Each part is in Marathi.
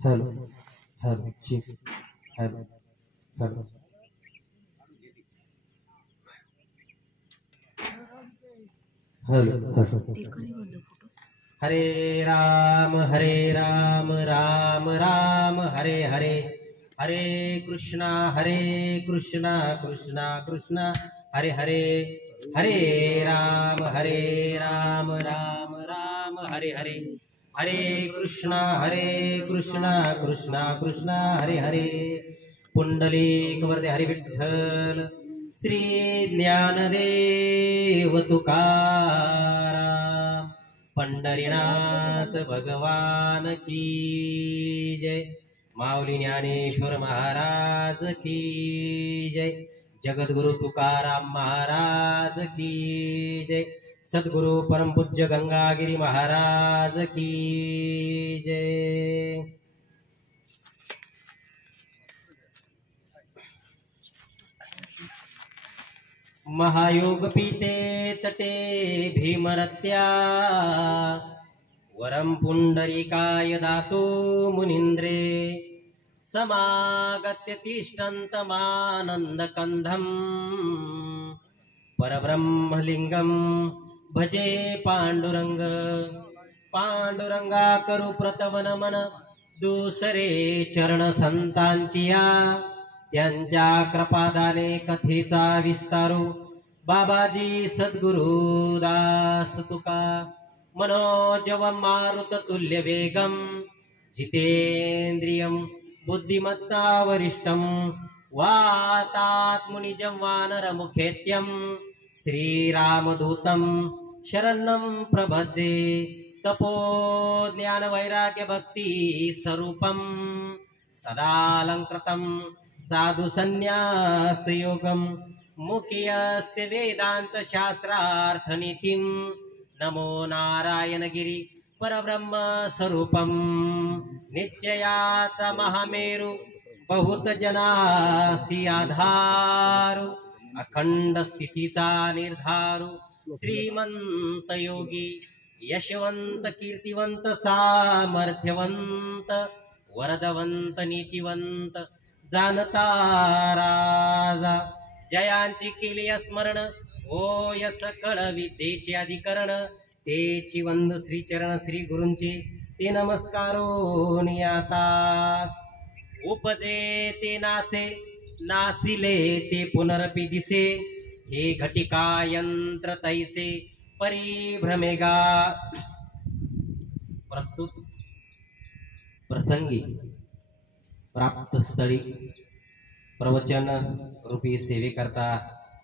Hello hello check hello hello hello hello Hare Ram Ram Ram Hare Hare Hare Krishna Krishna Krishna Hare Hare Hare Ram Ram Ram Hare Hare Hare Krishna Krishna Krishna Hare Hare Pundalik वरदे हरि विठ्ठल श्री ज्ञानदेव तुकाराम पंढरीनाथ भगवान की जय माऊली ज्ञानेश्वर महाराज की जय जगद्गुरु तुकाराम महाराज की जय सद्गुरु परम पूज्य गंगागिरी महाराज की जय। महायोग पीठे तटे भीमरत्या वरम पुंडरीकाय दातो मुनींद्रे समागत्य तिष्ठन्तमानन्दकन्धम् परब्रह्मलिङ्गं भजे पांडुरंग पांडुरंगा करू प्रतवन दुसरे चरण संतांचिया त्यांच्या कृपादाने कथेचा विस्तारो बाबाजी सद्गुरु दास तुका मनोजवं मारुत तुल्य वेगम जितेन्द्रियं बुद्धिमत्ता वरिष्ठं वातात् मुनिजं वानरमुखेत्यं श्रीरामदूतं शरणं प्रपद्ये तपो ज्ञान वैराग्य भक्ति स्वरूपं सदालंकृतं साधु संन्यास योगं मुख्यस्य वेदांत शास्त्रार्थ नीतिं नमो नारायण गिरी परब्रह्म स्वरूपं निश्चयाचा महामेरु बहुत जनासी आधारू अखंड स्थितीचा निर्धारू श्रीमंत योगी यशवंत कीर्तिवंत सामर्थ्यवंत वरदवंत नीतिवंत जानता राजा जयांची केली स्मरण ओ यस कळ विद्येचे अधिकरण तेची वंद श्री चरण श्री गुरूंचे ते नमस्कारो नियाता उपजे ते नासे नासिले ते पुनरपि दिसे हे घटिका यंत्र तैसे परिभ्रमेगा। प्रस्तुत प्रसंगी प्राप्त स्थळी प्रवचन रूपी सेवेकरता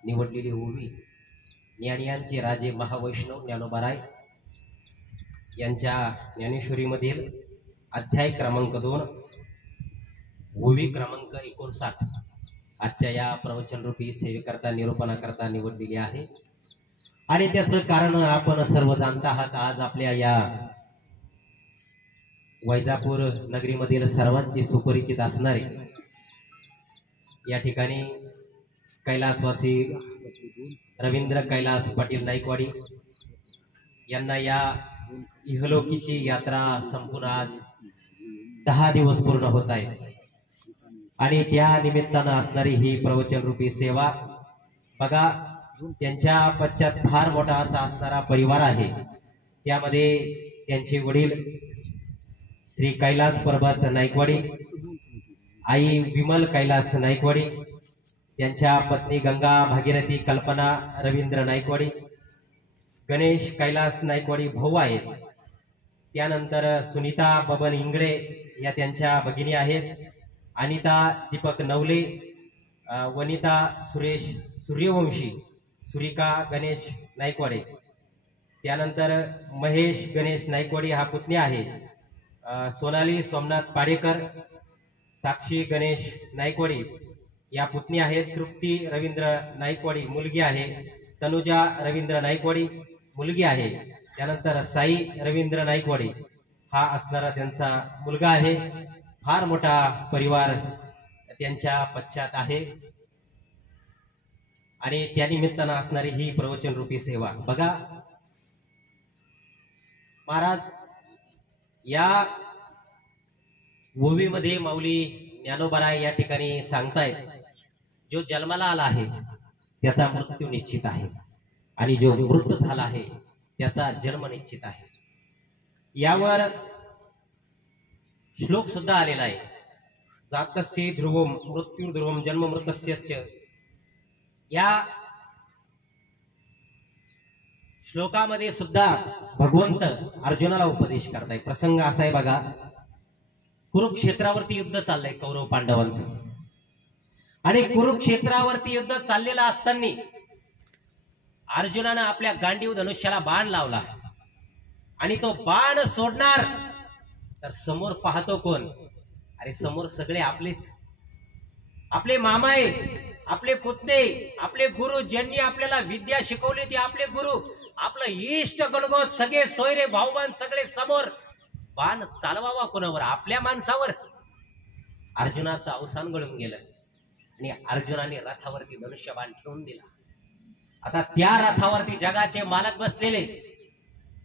निवडलेली ओवी ज्ञानियांचे राजे महावैष्णव ज्ञानोबाराय यांच्या ज्ञानेश्वरीमधील अध्याय क्रमांक 2 ओवी क्रमांक 59 आजच्या या प्रवचन रूपी सेवेकरता निरूपणाकरता निवडलेली आहे आणि त्याचं कारण आपण सर्व जाणता आहात। आज आपल्या या वैजापूर नगरीमधील सर्वांची सुपरिचित असणारे या ठिकाणी कैलासवासी रवींद्र कैलास पाटील नाईकवाडी यांना या इहलोकीची यात्रा संपून आज 10 दिवस पूर्ण होत आहे आणि त्या निमित्तानं असणारी ही प्रवचन रूपी सेवा बघा त्यांच्या पश्चात फार मोठा असा असणारा परिवार आहे। त्यामध्ये त्यांचे वडील श्री कैलास पर्वत नाईकवाडी, आई विमल कैलास नाईकवाडी, त्यांच्या पत्नी गंगा भागीरथी कल्पना रवींद्र नाईकवाडी, गणेश कैलास नाईकवाडी भाऊ आहेत। त्यानंतर सुनीता बबन इंगळे या त्यांच्या भगिनी आहेत, अनिता दीपक नवले, वनिता सुरेश सूर्यवंशी, सुरिका गणेश नाईकवाडे, त्यानंतर महेश गणेश नाईकवाडी हा पुतणी आहे, सोनाली सोमनाथ पाडेकर, साक्षी गणेश नाईकवाडी या पुतणी आहेत, तृप्ती रवींद्र नाईकवाडी मुलगी आहे, तनुजा रवींद्र नाईकवाडी मुलगी आहे, त्यानंतर साई रवींद्र नाईकवाडी हा असणारा त्यांचा मुलगा आहे। फार मोठा परिवार त्यांच्या पश्चात आहे आणि त्या निमित्तानं असणारी ही प्रवचन रूपी सेवा बघा महाराज या ओवीमध्ये माऊली ज्ञानोबाराय या ठिकाणी सांगतायत, जो जन्माला आला आहे त्याचा मृत्यू निश्चित आहे आणि जो मृत झाला आहे त्याचा जन्म निश्चित आहे. यावर श्लोक सुद्धा आलेला आहे, जातस्य ध्रुवम मृत्यू ध्रुवम जन्म मृतस्य. या श्लोकामध्ये सुद्धा भगवंत अर्जुनाला उपदेश करताय. प्रसंग असा आहे बघा, कुरुक्षेत्रावरती युद्ध चाललंय कौरव पांडवांचं, आणि कुरुक्षेत्रावरती युद्ध चाललेलं असताना अर्जुनानं आपल्या गांडीव धनुष्याला बाण लावला आणि तो बाण सोडणार तर समोर पाहतो कोण? अरे समोर सगळे आपलेच, आपले मामा आहे, आपले पुतणे, आपले गुरु, ज्यांनी आपल्याला विद्या शिकवली ती आपले गुरु, आपलं इष्ट गणगोत, सगळे सोयरे भाऊबांध सगळे समोर. बाण चालवावा कोणावर? आपल्या माणसावर. अर्जुनाचं अवसान गळून गेलं आणि अर्जुनाने रथावरती धनुष्यबाण ठेवून दिला. आता त्या रथावरती जगाचे मालक बसलेले.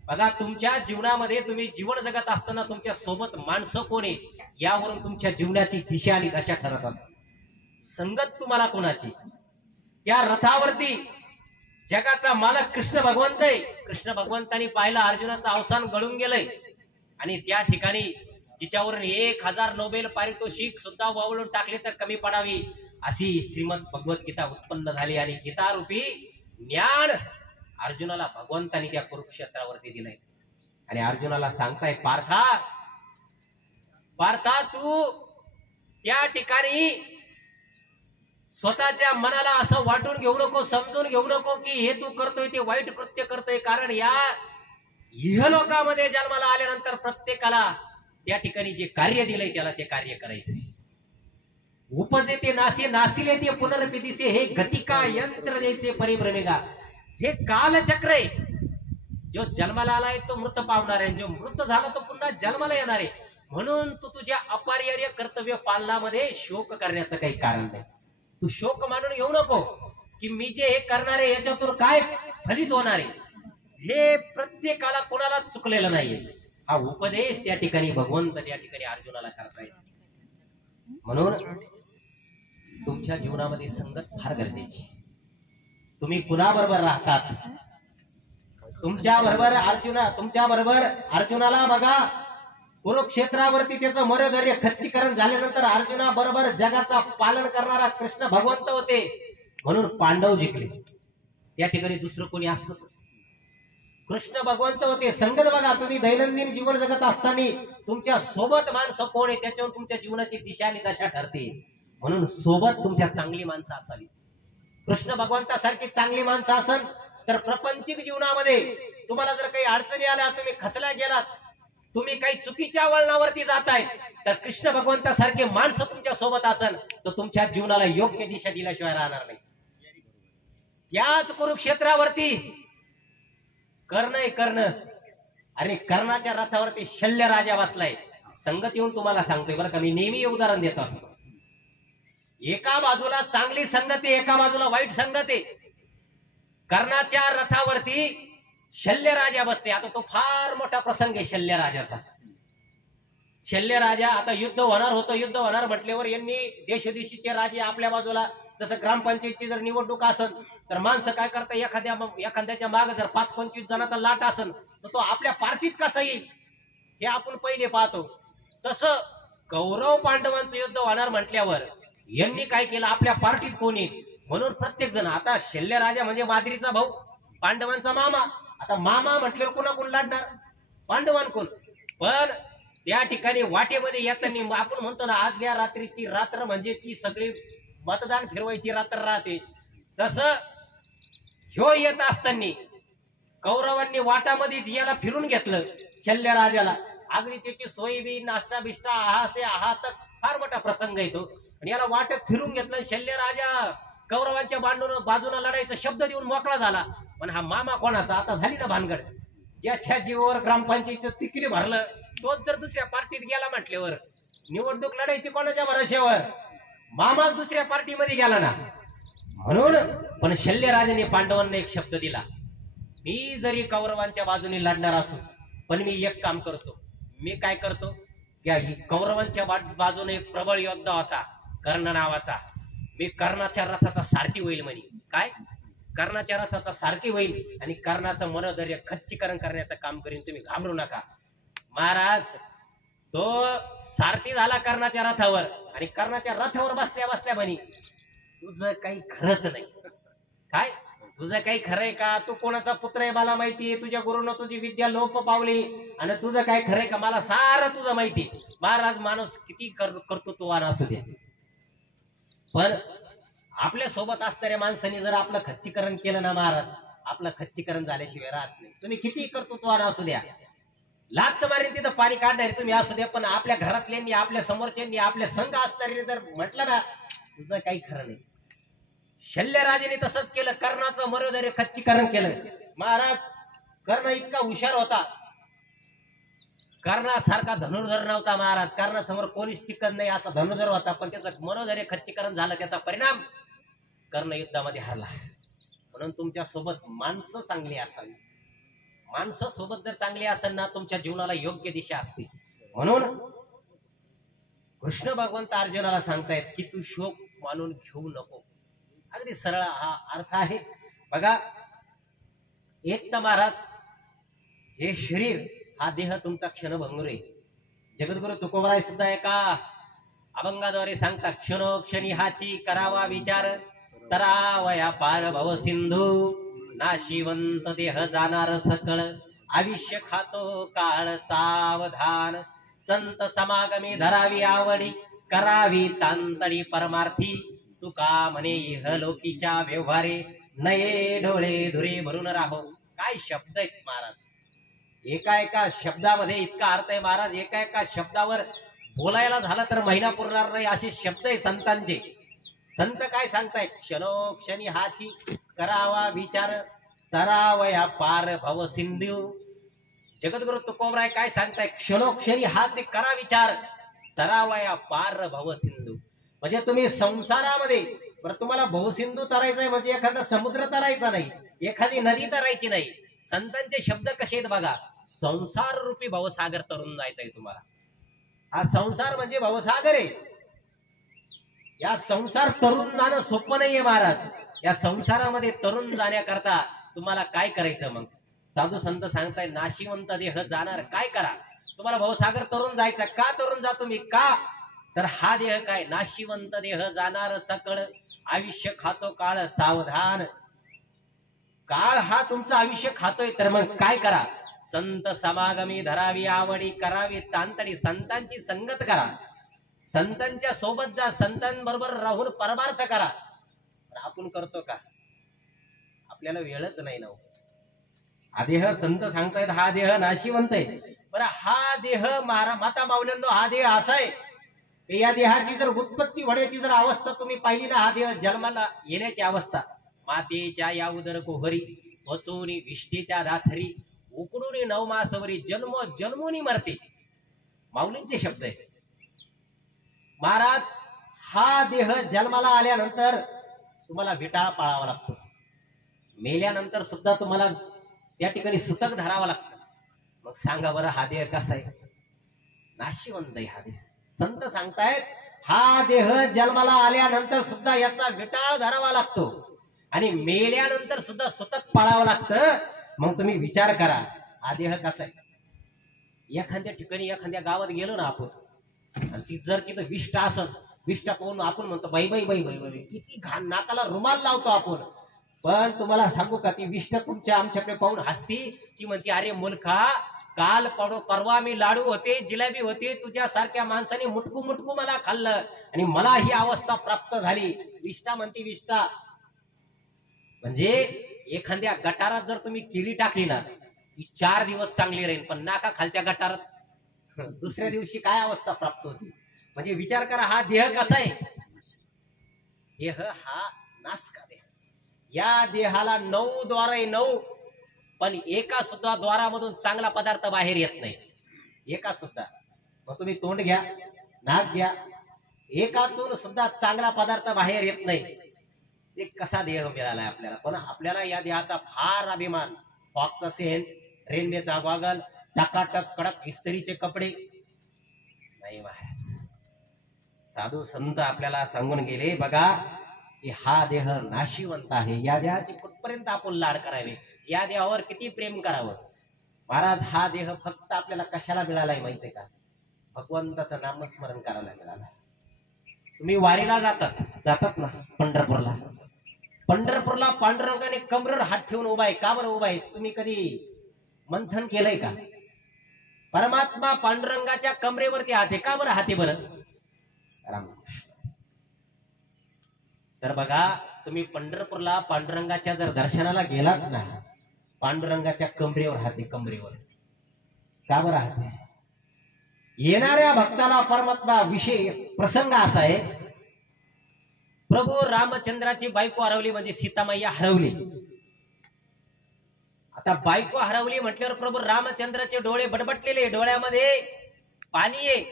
बघा, तुमच्या जीवनामध्ये तुम्ही जीवन जगत असताना तुमच्या सोबत माणसं कोण आहे यावरून तुमच्या जीवनाची दिशा आणि दशा ठरत असते. संगत तुम्हाला कोणाची? त्या रथावरती जगाचा मालक कृष्ण भगवंत आहे. कृष्ण भगवंतानी पाहिलं अर्जुनाचं अवसान गळून गेलंय आणि त्या ठिकाणी जिच्यावरून 1000 नोबेल पारितोषिक सुद्धा वळवून टाकले तर कमी पडावी अशी श्रीमद भगवद्गीता उत्पन्न झाली आणि गीता रूपी ज्ञान अर्जुनाला भगवंतानी त्या कुरुक्षेत्रावरती दिलंय. आणि अर्जुनाला सांगताय, पार्था पार्था, तू त्या ठिकाणी स्वतःच्या मनाला असं वाटून घेऊ नको, समजून घेऊ नको की हे तू करतोय ते वाईट कृत्य करतोय. कारण या इहलोकामध्ये जन्माला आल्यानंतर प्रत्येकाला त्या ठिकाणी जे कार्य दिलंय त्याला ते कार्य करायचंय. उपजे ते नासे, नासिले ते पुनर्पिदिसे, हे घटिका यंत्र द्यायचे परिभ्रमेगा. हे कालचक्र आहे. जो जन्माला आलाय तो मृत पावणार आहे, जो मृत झाला तो पुन्हा जन्माला येणार आहे. म्हणून तू तुझ्या अपरिहार्य कर्तव्य पालनामध्ये शोक करण्याचं काही कारण नाही. तू शोक मानून घेऊ नको की मी जे हे करणार आहे याच्यातून काय फलित होणार आहे. हे प्रत्येकाला कोणाला चुकलेलं नाहीये. हा उपदेश त्या ठिकाणी भगवंत त्या ठिकाणी अर्जुनाला करतायत. म्हणून तुमच्या जीवनामध्ये संगत फार गरजेची. तुम्ही कुणाबरोबर राहतात? तुमच्या बरोबर अर्जुनाला बघा, कुरुक्षेत्रावरती त्याचं मनोधैर्य खच्चीकरण झाल्यानंतर अर्जुना बरोबर जगाचा पालन करणारा कृष्ण भगवंत होते म्हणून पांडव जिंकले. त्या ठिकाणी दुसरं कोणी असतं? कृष्ण भगवंत होते. संगत बघा, तुम्ही दैनंदिन जीवन जगत असताना तुमच्या सोबत माणसं कोण आहे त्याच्यावर तुमच्या जीवनाची दिशा आणि दशा ठरते. म्हणून सोबत तुमच्या चांगली माणसं असावी. कृष्ण भगवंतासारखी चांगली माणसं असन तर प्रपंचिक जीवनामध्ये तुम्हाला जर काही अडचणी आल्या, तुम्ही खचला गेलात, तुम्ही काही चुकीच्या वळणावरती जाताय, तर कृष्ण भगवंतासारखे माणसं तुमच्या सोबत असन तर तुमच्या जीवनाला योग्य दिशा दिल्याशिवाय राहणार नाही. त्याच कुरुक्षेत्रावरती कर्ण, अरे कर्णाच्या रथावरती शल्य राजा बसलाय. संगत येऊन तुम्हाला सांगतोय बरं का, मी नेहमी उदाहरण देत असतो. एका बाजूला चांगली संगत आहे, एका बाजूला वाईट संगत आहे. कर्णाच्या रथावरती शल्य राजा बसते. आता तो फार मोठा प्रसंग आहे शल्य राजाचा. शल्य राजा, आता युद्ध होणार म्हटल्यावर यांनी देशदेशीचे राजे आपल्या बाजूला, जसं ग्रामपंचायतची जर निवडणूक असेल तर माणसं काय करतात, एखाद्याच्या मागे जर 5-25 जणांचा लाट असेल तर तो आपल्या पार्टीत कसा येईल हे आपण पहिले पाहतो. तसं कौरव पांडवांचं युद्ध होणार म्हटल्यावर यांनी काय केलं, आपल्या पार्टीत कोण येईल म्हणून प्रत्येक जण. आता शल्य राजा म्हणजे माद्रीचा भाऊ, पांडवांचा मामा. आता मामा म्हटल्यावर कोण लढणार? पांडवांकडून. पण त्या ठिकाणी वाटेमध्ये येताना आपण म्हणतो ना, आदल्या रात्रीची रात्र म्हणजे ती सगळी मतदान फिरवायची रात्र राहते. तसं ह्यो येत असताना कौरवांनी वाटामध्येच याला फिरून घेतलं शल्य राजाला. अगदी त्याची सोय बी, नाश्ता बिष्टा, आहात फार मोठा प्रसंग येतो. आणि याला वाटत फिरून घेतलं. शल्य राजा कौरवांच्या बाजूला लढायचा शब्द देऊन मोकळा झाला. पण हा मामा कोणाचा? आता झाली ना भानगड. ज्याच्या जीवावर ग्रामपंचायतीचं तिकीट भरलं तोच जर दुसऱ्या पार्टीत गेला म्हटल्यावर निवडणूक लढायची कोणाच्या भरोश्यावर? मामा दुसऱ्या पार्टीमध्ये गेला ना. म्हणून पण शल्यराजाने पांडवांना एक शब्द दिला, मी जरी कौरवांच्या बाजूने लढणार असो पण मी एक काम करतो. मी काय करतो, की कौरवांच्या बाजूने एक प्रबळ योद्धा होता कर्ण नावाचा. मी कर्णाच्या रथाचा सारथी होईल म्हणे. काय? कर्णाच्या रथाचा सारथी होईल आणि कर्णाचं मनोधैर्य खच्चीकरण करण्याचं काम करीन, तुम्ही घाबरू नका. महाराज तो सारथी झाला कर्णाच्या रथावर आणि कर्णाच्या रथावर बसल्या बसल्या म्हणे तुझं काही खरंच नाही. काय? तुझं काही खरंय का? तू कोणाचा पुत्र आहे मला माहितीये, तुझ्या गुरुनं तुझी विद्या लोप पावली आणि तुझं काय खरंय का मला सारं तुझं माहिती. महाराज माणूस किती कर्तृत्ववान असू दे, पण आपल्या सोबत असणाऱ्या माणसाने जर आपलं खच्चीकरण केलं ना महाराज, आपलं खच्चीकरण झाल्याशिवाय राहत नाही. तुम्ही किती कर्तृत्ववान असू द्या, लात मारीन तिथं पाणी काढणारे तुम्ही असू द्या, पण आपल्या घरातल्यांनी आपल्या समोरच्यांनी आपल्या संघ असणारे जर म्हटलं ना तुझं काही खरं नाही. शल्यराजाने तसंच केलं, कर्णाचं मनोधैर्य खच्चीकरण केलं. महाराज कर्ण इतका हुशार होता, कर्णासारखा धनुर्धर नव्हता महाराज. कर्णासमोर कोणीच टिकत नाही असा धनुर्धर होता, पण त्याचं मनोधैर्य खच्चीकरण झालं, त्याचा परिणाम कर्ण युद्धामध्ये हरला. म्हणून तुमच्या सोबत माणसं चांगली असावी. माणसं सोबत जर चांगली असेल ना तुमच्या जीवनाला योग्य दिशा असते. म्हणून कृष्ण भगवंत अर्जुनाला सांगतायत की तू शोक मानून घेऊ नको. अगदी सरळ हा अर्थ आहे बघा. एक तर महाराज हे शरीर हा देह तुमचा क्षणभंगुर आहे. जगद्गुरु तुकोबराय सुद्धा एका अभंगाद्वारे सांगतात, क्षणोक्षणी हाची करावा विचार, तरावया पार भव सिंधू, नाशिवंत देह जाणार सकळ, आयुष्य खातो काळ सावधान, संत समागमी धरावी आवडी, करावी तांतडी परमार्थी, तुका म्हणे इहलोकीच्या व्यवहारे, नये डोळे धुरे भरून राहो. काय शब्द आहेत महाराज. एका एका शब्दामध्ये इतका अर्थ आहे महाराज. एका एका शब्दावर बोलायला झालं तर महिना पुरणार नाही असे शब्द आहे संतांचे. संत काय सांगतायत, क्षणोक्षणी हाची करावा विचार, तरावया पार भव सिंधू. जगद्गुरु तुकोबराय काय सांगताय, क्षणोक्षणी हाच करा विचार, तरावया पार भव सिंधू. म्हणजे तुम्ही संसारामध्ये बरं तुम्हाला भवसिंधू तरायचंय म्हणजे एखादा समुद्र तरायचा नाही, एखादी नदी तरायची नाही. संतांचे शब्द कसे आहेत बघा, संसार रूपी भवसागर तरून जायचंय तुम्हाला. हा संसार म्हणजे भवसागर आहे. या संसार तरुण जाणं सोपं नाहीये महाराज. या संसारामध्ये तरुण जाण्याकरता तुम्हाला काय करायचं मग? साधू संत सांगताय, नाशिवंत देह जाणार, काय करा? तुम्हाला भवसागर तरुण जायचं. का तरुण जा तुम्ही? का तर हा देह काय, नाशिवंत देह जाणार सकळ, आयुष्य खातो काळ सावधान. काळ हा तुमचं आयुष्य खातोय, तर मग काय करा? संत समागमी धरावी आवडी, करावी तांतडी, संतांची संगत करा, संतांच्या सोबत जा, संतांबरोबर राहून परमार्थ करा. आपण करतो का? आपल्याला वेळच नाही ना. हा देह संत सांगतायत हा देह नाशिवंत आहे. बरं हा देह माता माऊल्यांनो, हा देह असा आहे, या देहाची जर उत्पत्ती होण्याची जर अवस्था तुम्ही पाहिली ना, हा देह जन्माला येण्याची अवस्था, मातेच्या या उदर कोहरी, वचोनी विष्ठेच्या दाथरी, उकडून नवमासवरी, जन्म जन्मोनी मरते. माऊलींचे शब्द आहे महाराज. हा देह जन्माला आल्यानंतर तुम्हाला विटा पाळावा लागतो, मेल्यानंतर सुद्धा तुम्हाला त्या ठिकाणी सुतक धरावा लागतं. मग सांगा बरं हा देह कसा आहे? नाशिवंत आहे हा देह. संत सांगतायत हा देह जन्माला आल्यानंतर सुद्धा याचा विटाळ धरावा लागतो आणि मेल्यानंतर सुद्धा सुतक पाळावं लागतं. मग तुम्ही विचार करा हा देह कसा आहे. एखाद्या ठिकाणी एखाद्या गावात गेलो ना आपण, आणि ती जर तिथं विष्ठा असत, विष्ठा पाहून आपण म्हणतो बाई बाई बाई बाई बाई, किती घाण, नाकाला रुमाल लावतो आपण. पण तुम्हाला सांगू का, ती विष्ठा तुमच्या आमच्याकडे पाहून हसती. ती म्हणते, अरे मुलखा, काल परवा मी लाडू होते, जिलेबी होते, तुझ्यासारख्या माणसाने मुटकू मुटकू मला खाल्लं आणि मला ही अवस्था प्राप्त झाली. विष्ठा म्हणते विष्ठा. म्हणजे एखाद्या गटारात जर तुम्ही किरी टाकली ना, ती 4 दिवस चांगली राहील, पण नाका खालच्या गटारात दुसऱ्या दिवशी काय अवस्था प्राप्त होती. म्हणजे विचार करा हा देह कसा आहे. देह हा नाश का देह. या देहाला 9 द्वार आहे, 9, पण एका सुद्धा द्वारामधून चांगला पदार्थ बाहेर येत नाही, एका सुद्धा. मग तुम्ही तोंड घ्या, नाक घ्या, एकातून सुद्धा चांगला पदार्थ बाहेर येत नाही. एक कसा देह मिळालाय आपल्याला. पण आपल्याला या देहाचा फार अभिमान. फॉक्सचा सेन, रेल्वेचा गॉगल, टकाटक कडक इस्त्रीचे कपडे, नाही महाराज, साधू संत आपल्याला सांगून गेले बघा की हा देह नाशिवंत आहे, या देहाची कुठपर्यंत आपण लाड करावे, या देहावर किती प्रेम करावं. महाराज हा देह फक्त आपल्याला कशाला मिळालाय माहितीये का? भगवंताचं नामस्मरण करायला मिळाला. तुम्ही वारीला जातात ना पंढरपूरला, पंढरपूरला पांडुरंगाने कमरेवर हात ठेवून उभा आहे. का बरं उभा आहे? तुम्ही कधी मंथन केलंय का? परमात्मा पांडुरंगाच्या कमरेवरती हात आहे. का बरं हाती बरं? रामकृष्ण. तर बघा तुम्ही पंढरपूरला पांडुरंगाच्या जर दर्शनाला गेलात ना, पांडुरंगाच्या कमरेवर हाते, कमरेवर. का बरं हाते? येणाऱ्या भक्ताला परमात्मा विषय प्रसंग असा आहे, प्रभू रामचंद्राची बायको हरवली म्हणजे सीतामाई हरवली. आता बायको हरवली म्हटल्यावर प्रभू रामचंद्राचे डोळे बडबडलेले, डोळ्यामध्ये पाणी आहे,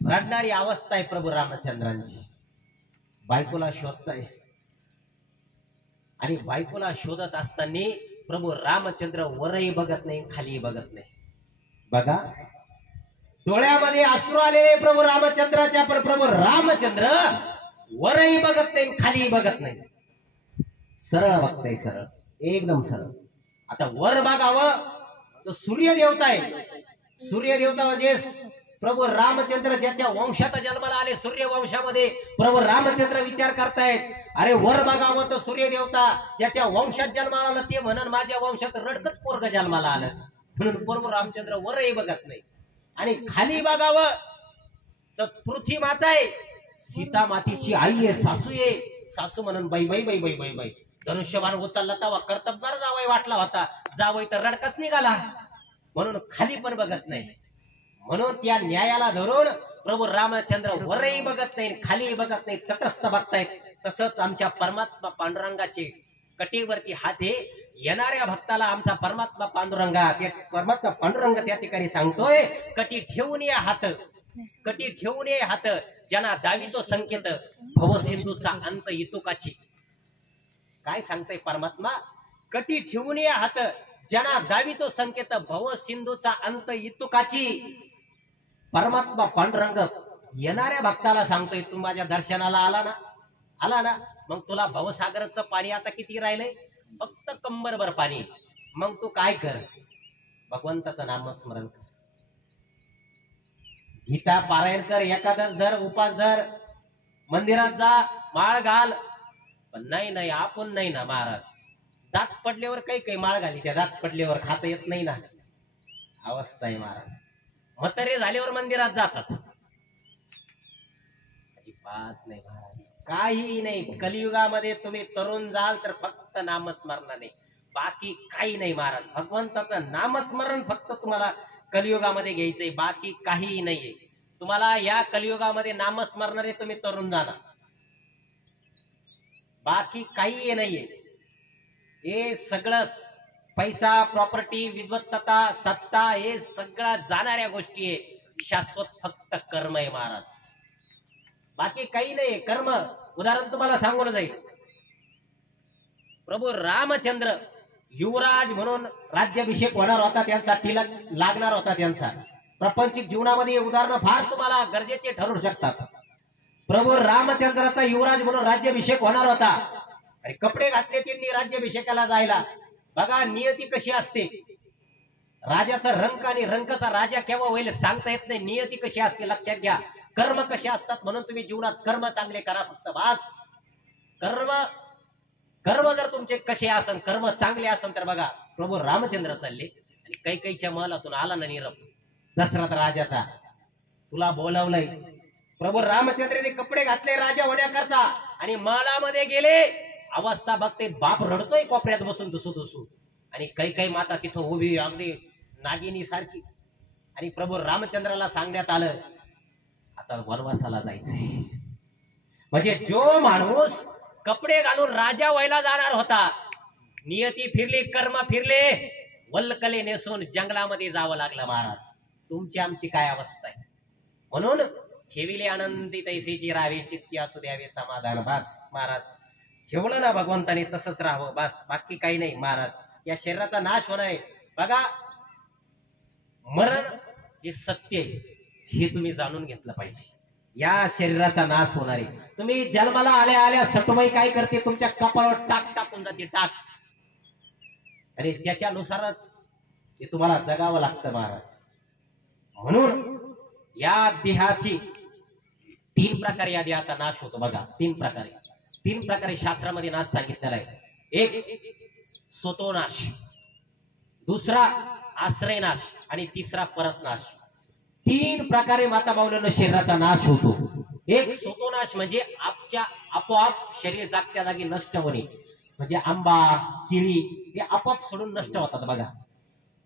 रडणारी अवस्था आहे प्रभू रामचंद्रांची. बायकोला शोधताय आणि बायकोला शोधत असताना प्रभू रामचंद्र वरही बघत नाही, खाली बघत नाही. बघा डोळ्यामध्ये अश्रू आलेले प्रभू रामचंद्राच्या, पण प्रभू रामचंद्र वरही बघत नाही, खाली बघत नाही, सरळ बघताय, सरळ, एकदम सरळ. आता वर बघावं तर सूर्य देवता आहे. सूर्य देवता म्हणजे प्रभू रामचंद्र ज्याच्या वंशात जन्माला आले, सूर्यवंशामध्ये प्रभू रामचंद्र विचार करतायत, अरे वर बघावं तर सूर्य देवता ज्याच्या वंशात जन्माला आलं ते म्हणून माझ्या वंशात रडकच पोरग जन्माला आलं, म्हणून प्रभू रामचंद्र वरही बघत नाही. आणि खाली बघावं तर पृथ्वी माता आहे, सीता मातेची आई आहे, सासू आहे. सासू म्हणून बाई बाई बाई बाई बाई बाई धनुष्यबाण उचलला तेव्हा कर्तबगार जावई वाटला होता, जावई तर रडकच निघाला, म्हणून खाली पण बघत नाही. म्हणून त्या न्यायाला धरून प्रभू रामचंद्र वरही बघत नाही, खाली बघत नाही, तटस्थ बघतायत. तसंच आमच्या परमात्मा पांडुरंगाचे कटीवरती हात आहे. येणाऱ्या भक्ताला आमचा परमात्मा परमात्मा पांडुरंग त्या ठिकाणी सांगतोय, कटी ठेवून ये हात, कटी ठेवून ये हात, ज्यांना दावी तो संकेत भवसिंधूचा अंत इतुकाची. काय सांगतोय परमात्मा? कटी ठेवून ये हात, ज्यांना दावी तो संकेत भवसिंधूचा अंत इतुकाची. परमात्मा पांडुरंग येणाऱ्या भक्ताला सांगतोय, तू माझ्या दर्शनाला आला ना, मग तुला भवसागराचं पाणी आता किती राहिलंय? फक्त कंबरभर पाणी. मग तू काय कर? भगवंताचं नामस्मरण कर, गीता पारायण कर, एकादश धर, उपास धर, मंदिरात जा, माळ घाल. पण नाही आपण नाही ना महाराज. दात पडल्यावर काही माळ घाली, त्या दात पडल्यावर खाता येत नाही ना, अवस्था आहे महाराज. म्हातारे झाल्यावर मंदिरात जातात, अजिबात नाही महाराज, काही नाही. कलियुगामध्ये तुम्ही तरुण जाल तर फक्त नामस्मरणाने, बाकी काही नाही महाराज. भगवंताचं नामस्मरण फक्त तुम्हाला कलियुगामध्ये घ्यायचंय, बाकी काही नाहीये. तुम्हाला या कलियुगामध्ये नामस्मरणाने तुम्ही तरुण जाणार, बाकी काही नाहीये. हे सगळं पैसा, प्रॉपर्टी, विद्वत्ता, सत्ता, हे सगळं जाणाऱ्या गोष्टी आहे. शाश्वत फक्त कर्म आहे महाराज, बाकी काही नाही. कर्म उदाहरण तुम्हाला सांगून जाईल. प्रभू रामचंद्र युवराज म्हणून राज्याभिषेक होणार होता, त्यांचा तिलक लागणार होता त्यांचा. प्रापंचिक जीवनामध्ये उदाहरण फार तुम्हाला गरजेचे ठरू शकतात. प्रभू रामचंद्राचा युवराज म्हणून राज्याभिषेक होणार होता, आणि कपडे घातले त्यांनी राज्याभिषेकाला जायला. बघा नियती कशी असते, राजाचा रंक आणि रंकाचा राजा केव्हा होईल सांगता येत नाही. नियती कशी असते लक्षात घ्या, कर्म कसे असतात. म्हणून तुम्ही जीवनात कर्म चांगले करा फक्त, बास. कर्म जर तुमचे कसे असन, कर्म चांगले असन, तर बघा प्रभू रामचंद्र चालले आणि कैकेयीच्या महलातून आला ना निरप, दशरथ राजाचा, तुला बोलावलंय. प्रभू रामचंद्राने कपडे घातले राजा होण्याकरता आणि महलामध्ये गेले. अवस्था बघते, बाप रडतोय कोपऱ्यात बसून दुसू, आणि कैकेयी माता तिथं उभी अगदी नागिनी सारखी. आणि प्रभू रामचंद्राला सांगण्यात आलं, आता वनवासाला जायचंय. म्हणजे जो माणूस कपडे घालून राजा व्हायला जाणार होता, नियती फिरली, कर्म फिरले, वल्कले नेसून जंगलामध्ये जावं लागलं महाराज. तुमची आमची काय अवस्था आहे? म्हणून ठेविले आनंदी तैसीची राहावी, चित्ती असू द्यावे समाधान. बस महाराज, ठेवलं ना भगवंताने तसंच राहावं, बस, बाकी काही नाही महाराज. या शरीराचा नाश होणार आहे. बघा मरण हे सत्य आहे, हे तुम्ही जाणून घेतलं पाहिजे. या शरीराचा नाश होणार आहे. तुम्ही जन्माला आल्या आल्या सटवाई काय करते, तुमच्या कपाळावर टाक टाकून जाते, टाक. आणि त्याच्यानुसारच हे तुम्हाला जगावं लागतं महाराज. म्हणून या देहाची तीन प्रकारे या देहाचा नाश होतो बघा. तीन प्रकारे शास्त्रामध्ये नाश सांगितलेला आहे. एक स्वतोनाश, दुसरा आश्रय नाश आणि तिसरा परत नाश. तीन प्रकारे माता माऊलींना शरीराचा नाश होतो. एक स्वतोनाश म्हणजे आपोआप शरीर जागच्या जागी नष्ट होणे, म्हणजे आंबा केळी हे आपोआप सोडून नष्ट होतात बघा.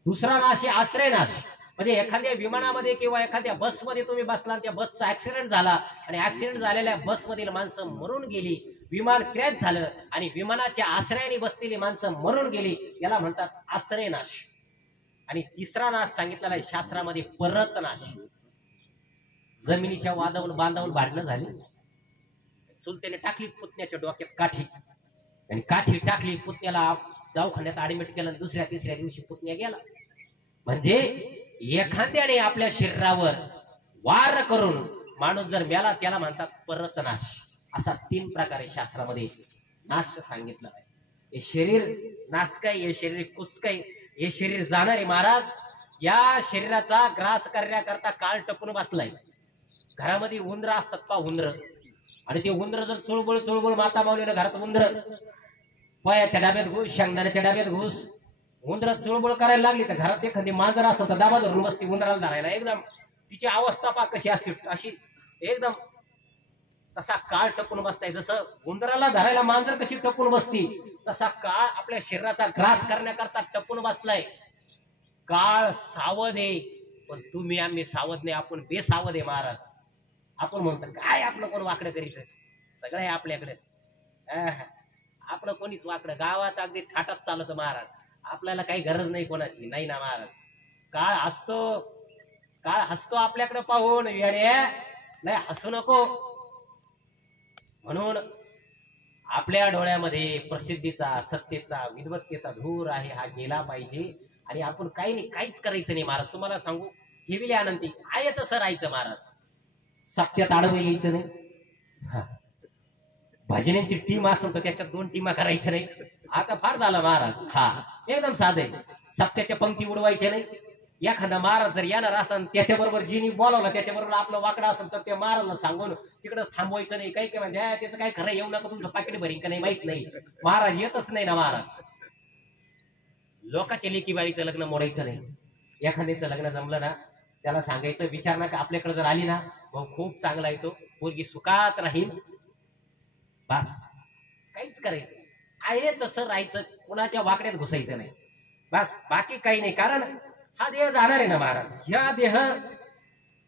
दुसरा नाश आहे आश्रय नाश, म्हणजे एखाद्या विमानामध्ये किंवा एखाद्या बसमध्ये तुम्ही बसला, त्या बसचा ऍक्सिडेंट झाला आणि ऍक्सिडेंट झालेल्या बसमधील माणसं मरून गेली, विमान क्रॅश झालं आणि विमानाच्या आश्रयाने बसलेली माणसं मरून गेली, याला म्हणतात आश्रय नाश. आणि तिसरा नाश सांगितलेला आहे शास्त्रामध्ये परत नाश. जमिनीच्या वादावून बांधावून भांडणं झाली, चुलत्याने टाकली पुतण्याच्या डोक्यात काठी आणि काठी टाकली, पुतण्याला दवाखान्यात ऍडमिट केलं, दुसऱ्या तिसऱ्या दिवशी पुतण्या गेला. म्हणजे एखाद्याने आपल्या शरीरावर वार करून माणूस जर मेला त्याला म्हणतात परत नाश. असा तीन प्रकारे शास्त्रामध्ये नाश सांगितलं आहे. हे शरीर नाश काय, हे शरीर कुस काय, हे शरीर जाणारे महाराज. या शरीराचा ग्रास करण्याकरता काळ टपून बसलाय. घरामध्ये उंदर असतात पा, उंदर, आणि ते उंदर जर चुळबुळ माता माऊलीला घरात उंदर पयाच्या डाब्यात घुस, शेंगदाण्याच्या डाब्यात घुस, उंदर चुळबुळ करायला लागली तर घरात एखादी मांजर असत तर दाबा धरून बसती उंदराला धरायला. एकदम तिची अवस्था पा कशी असते, अशी एकदम तसा काळ टपून बसताय. जसं उंदराला धरायला मांजर कशी टपून बसती, तसा काळ आपल्या शरीराचा ग्रास करण्याकरता टपून बसलाय. काळ सावध आहे, पण तुम्ही आम्ही सावध नाही, आपण बेसावध आहे महाराज. आपण म्हणतो काय आपलं कोण वाकडं करीत, सगळं आहे आपल्याकडे. आपलं कोणीच वाकडं, गावात अगदी थाटात चालत महाराज. आपल्याला काही गरज नाही कोणाची, नाही ना महाराज. काळ हसतो आपल्याकडे पाहून, येडे नाही हसू नको. म्हणून आपल्या डोळ्यामध्ये प्रसिद्धीचा, सत्तेचा, विद्वत्तेचा धूर आहे, हा गेला पाहिजे. आणि आपण काही नाही, काहीच करायचं नाही महाराज. तुम्हाला सांगू, ठेविले आनंदी आहे तसं राहायचं महाराज. सत्यात आडवं यायचं नाही. भजनांची टीम असेल तर त्याच्यात 2 टीमा करायच्या नाही. आता फार झालं महाराज. हा एकदम साधे, सत्याच्या पंक्ती उडवायच्या नाही. एखादा महाराज जर येणार असेल त्याच्याबरोबर जिनी बोलावलं, त्याच्याबरोबर आपलं वाकडं असेल तर त्या महाराजला सांगून तिकडं थांबवायचं नाही. काही काय म्हणजे त्याचं काय खरं, येऊ नका तुमचं पाकिट भरीन का नाही माहित नाही. महाराज येतच नाही ना महाराज. लोकांच्या लेकी बाळीचं लग्न मोडायचं नाही. एखाद्याचं लग्न जमलं ना त्याला सांगायचं, विचार ना का आपल्याकडे जर आली ना मग खूप चांगला आहे, तो पोरगी सुखात राहील. बस काहीच करायचं आहे तसं राहायचं, कुणाच्या वाकड्यात घुसायचं नाही. बस बाकी काही नाही. कारण हा देह जाणार आहे ना महाराज. ह्या देह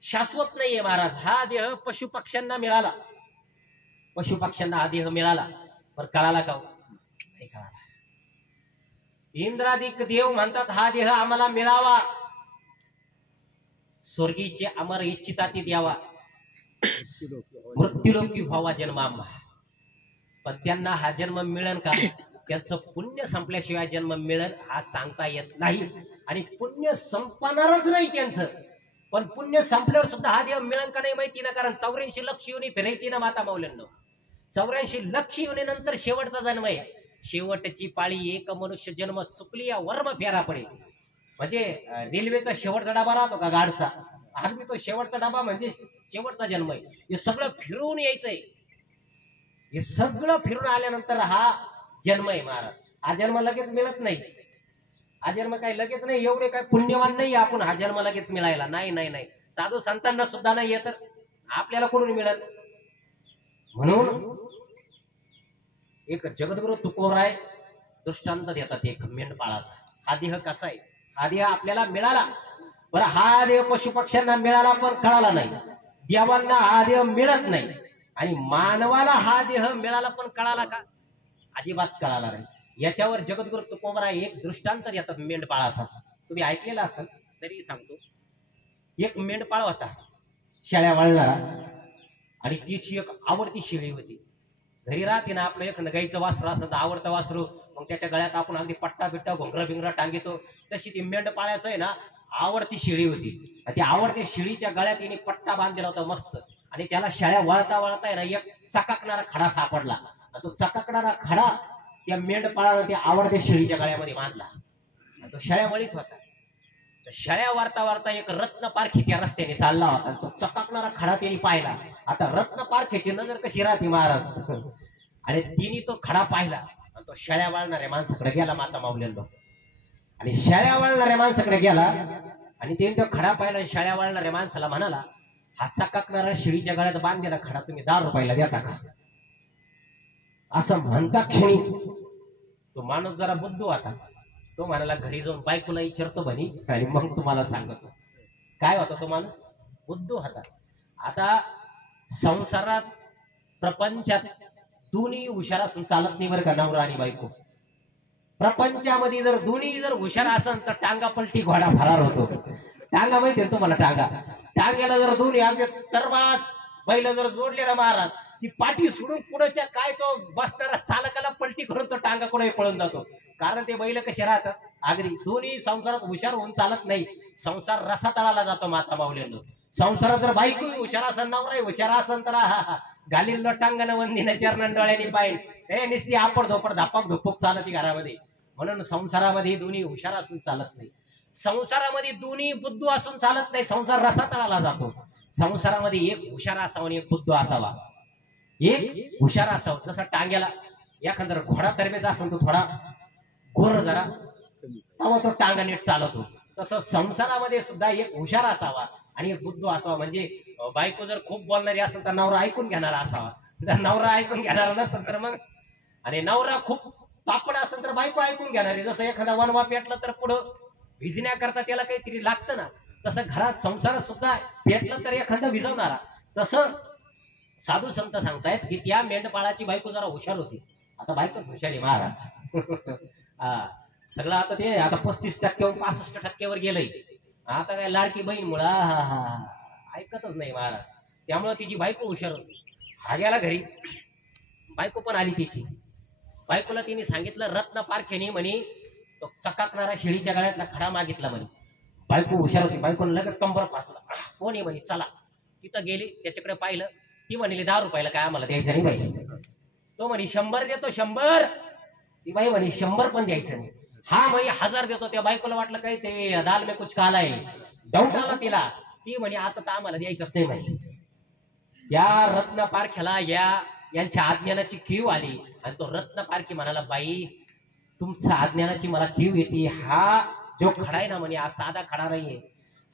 शाश्वत नाहीये महाराज. हा देह पशु पक्ष्यांना मिळाला, पशु पक्ष्यांना हा देह मिळाला, पण कळाला का नाही कळाला. इंद्रादिक देव म्हणतात हा देह आम्हाला मिळावा, स्वर्गीचे अमर इच्छिताती द्यावा, मृत्यूलोकी व्हावा जन्म आम्हा. पण त्यांना हा जन्म मिळेल का, त्यांचं पुण्य संपल्याशिवाय जन्म मिळेल हा सांगता येत नाही. आणि पुण्य संपणारच नाही त्यांचं, पण पुण्य संपल्यावर सुद्धा हा देव मिळेल का नाही माहिती ना. कारण 84 लक्ष येऊन फिरायची ना माता माऊल्यांना. 84 लक्ष येऊन नंतर शेवटचा जन्म आहे. शेवटची पाळी एक मनुष्य जन्म चुकली या वर्म फेरा पडे. म्हणजे रेल्वेचा शेवटचा डबा राहतो का गाडचा, अगदी तो शेवटचा डबा म्हणजे शेवटचा जन्म आहे. हे सगळं फिरून यायचंय. हे सगळं फिरून आल्यानंतर हा जन्म आहे महाराज. हा जन्म लगेच मिळत नाही. हा जन्म काही लगेच नाही. एवढे काय पुण्यवान नाही आपण हा जन्म लगेच मिळायला. नाही नाही नाही, साधू संतांना सुद्धा नाही येत, आपल्याला कोणून मिळत. म्हणून एक जगद्गुरु तुकोराय दृष्टांत देतात एक मेंढपाळाचा. हा देह कसा आहे, हा देह आपल्याला मिळाला, बरं हा देह पशु पक्ष्यांना मिळाला पण कळाला नाही. देवांना हा देह मिळत नाही, आणि मानवाला हा देह मिळाला पण कळाला का, अजिबात कळाला नाही. याच्यावर जगद्गुरु तुकोबराय एक दृष्टांत देतात मेंढपाळाचा. तुम्ही ऐकलेला असेल तरी सांगतो. एक मेंढपाळ होता शेळ्या वळणारा, आणि तिची एक आवडती शेळी होती. घरी राहते ना आपलं एखादं गाईचं वासरू असं तर आवडतं वासरू, मग त्याच्या गळ्यात आपण अगदी पट्टा बिट्टा घोंगरा बिंगरा टांगतो. तशी ती मेंढपाळ्याचं आहे ना आवडती शेळी होती. त्या आवडत्या शेळीच्या गळ्यात तिने पट्टा बांधलेला होता मस्त, आणि त्याला शेळ्या वळता वळता आहे ना एक चकाकणारा खडा सापडला. तो चकाकणारा खडा त्या मेंढपाळानं त्या आवडत्या शेळीच्या गळ्यामध्ये बांधला. तो शेळ्या वळीत होता. शेळ्या वारता वारता एक रत्न पारखी त्या रस्त्याने चालला होता. तो चकाकणारा खडा त्यांनी पाहिला. आता रत्न पारखीची नजर कशी राहते महाराज, आणि तिने तो खडा पाहिला आणि तो शेळ्या वाळणाऱ्या माणसाकडे गेला. माता माऊलींना आणि शेळ्या वाळणाऱ्या माणसाकडे गेला आणि त्याने तो खडा पाहिला. शेळ्या वाळणाऱ्या माणसाला म्हणाला, हा चकाकणारा शेळीच्या गळ्यात बांधलेला खडा तुम्ही 10 रुपयाला देता का? असं म्हणता क्षणी तो माणूस जरा बुद्धू होता. तो म्हणाला, घरी जाऊन बायकोला विचारतो म्हणे आणि मग तुम्हाला सांगतो. काय होता तो माणूस? बुद्धू होता. आता संसारात प्रपंचात दोन्ही हुशार असून चालत नाही बरं का, नवरा आणि बायको. प्रपंचामध्ये जर दोन्ही जर हुशार असेल तर टांगा पलटी घोडा फरार होतो. टांगा माहिती तुम्हाला? टांग्याला जर दोन्ही अगदी तरवाज बैल जर जोडले ना महाराज, ती पाठी सोडून पुढच्या काय तो बसणारा चालकाला पलटी करून तो टांगा कुठे पळून जातो. कारण ते बैल कसे राहतात आगरी. दोन्ही संसारात हुशार होऊन चालत नाही. संसार रसा तळाला जातो. माता माऊलींनो, संसारात जर बायको हुशार असेल, नवराही हुशार असेल तर घालील टांगण वंदिना चरण डोळ्यानी पाहिजे हे निस्ती आपड धोपड धापक धुपक चालत घरामध्ये. म्हणून संसारामध्ये दोन्ही हुशार असून चालत नाही. संसारामध्ये दोन्ही बुद्धू असून चालत नाही. संसार रसा तळाला जातो. संसारामध्ये एक हुशार असावा आणि एक बुद्धू असावा. एक हुशार असावं. जसं टांग्याला एखादा घोडा तरबेज असेल तो थोडा गोर जरा, तेव्हा तो टांगा नीट चालवतो. तसं संसारामध्ये सुद्धा एक हुशार असावा आणि एक बुद्धू असावा. म्हणजे बायको जर खूप बोलणारी असेल तर नवरा ऐकून घेणारा असावा. जर नवरा ऐकून घेणारा नसेल तर मग, आणि नवरा खूप तापड असेल तर बायको ऐकून घेणारी. जसं एखादा वनवा पेटला तर पुढं भिजण्याकरता त्याला काहीतरी लागतं ना, तसं घरात संसारात सुद्धा पेटलं तर एखादा भिजवणारा. तसं साधू संत सांगतायत की त्या मेंढपाळाची बायको जरा हुशार होती. आता बायकोच हुशार आहे महाराज. सगळं आता ते आता 35% 65% गेलंय. आता काय लाडकी बहीण मुळे ऐकतच नाही महाराज. त्यामुळे तिची बायको हुशार होती. हा गेला घरी, बायको पण आली तिची. बायकोला तिने सांगितलं रत्न पारखेने म्हणे तो चकाकणारा शेळीच्या गळ्यातला खडा मागितला म्हणे. बायको हुशार होती. बायकोने लगेच कंबर फासला. कोण आहे म्हणे, चला. तिथं गेली, त्याच्याकडे पाहिलं. ती म्हणली 10 रुपयाला काय आम्हाला द्यायचं नाही बाई. तो म्हणे 100 देतो 100. ती बाई म्हणे 100 पण द्यायचं नाही. हा म्हणे 1000 देतो. त्या बायकोला वाटलं काय ते दाल में कुछ काला आहे, डाऊट आला तिला. ती म्हणे आता तर आम्हाला द्यायचंच नाही म्हणे. या रत्न पारख्याला यांच्या अज्ञानाची कीव आली आणि तो रत्न पारखी म्हणाला, बाई तुमच्या अज्ञानाची मला कीव येते. हा जो खडा आहे ना म्हणे, हा साधा खडा नाहीये.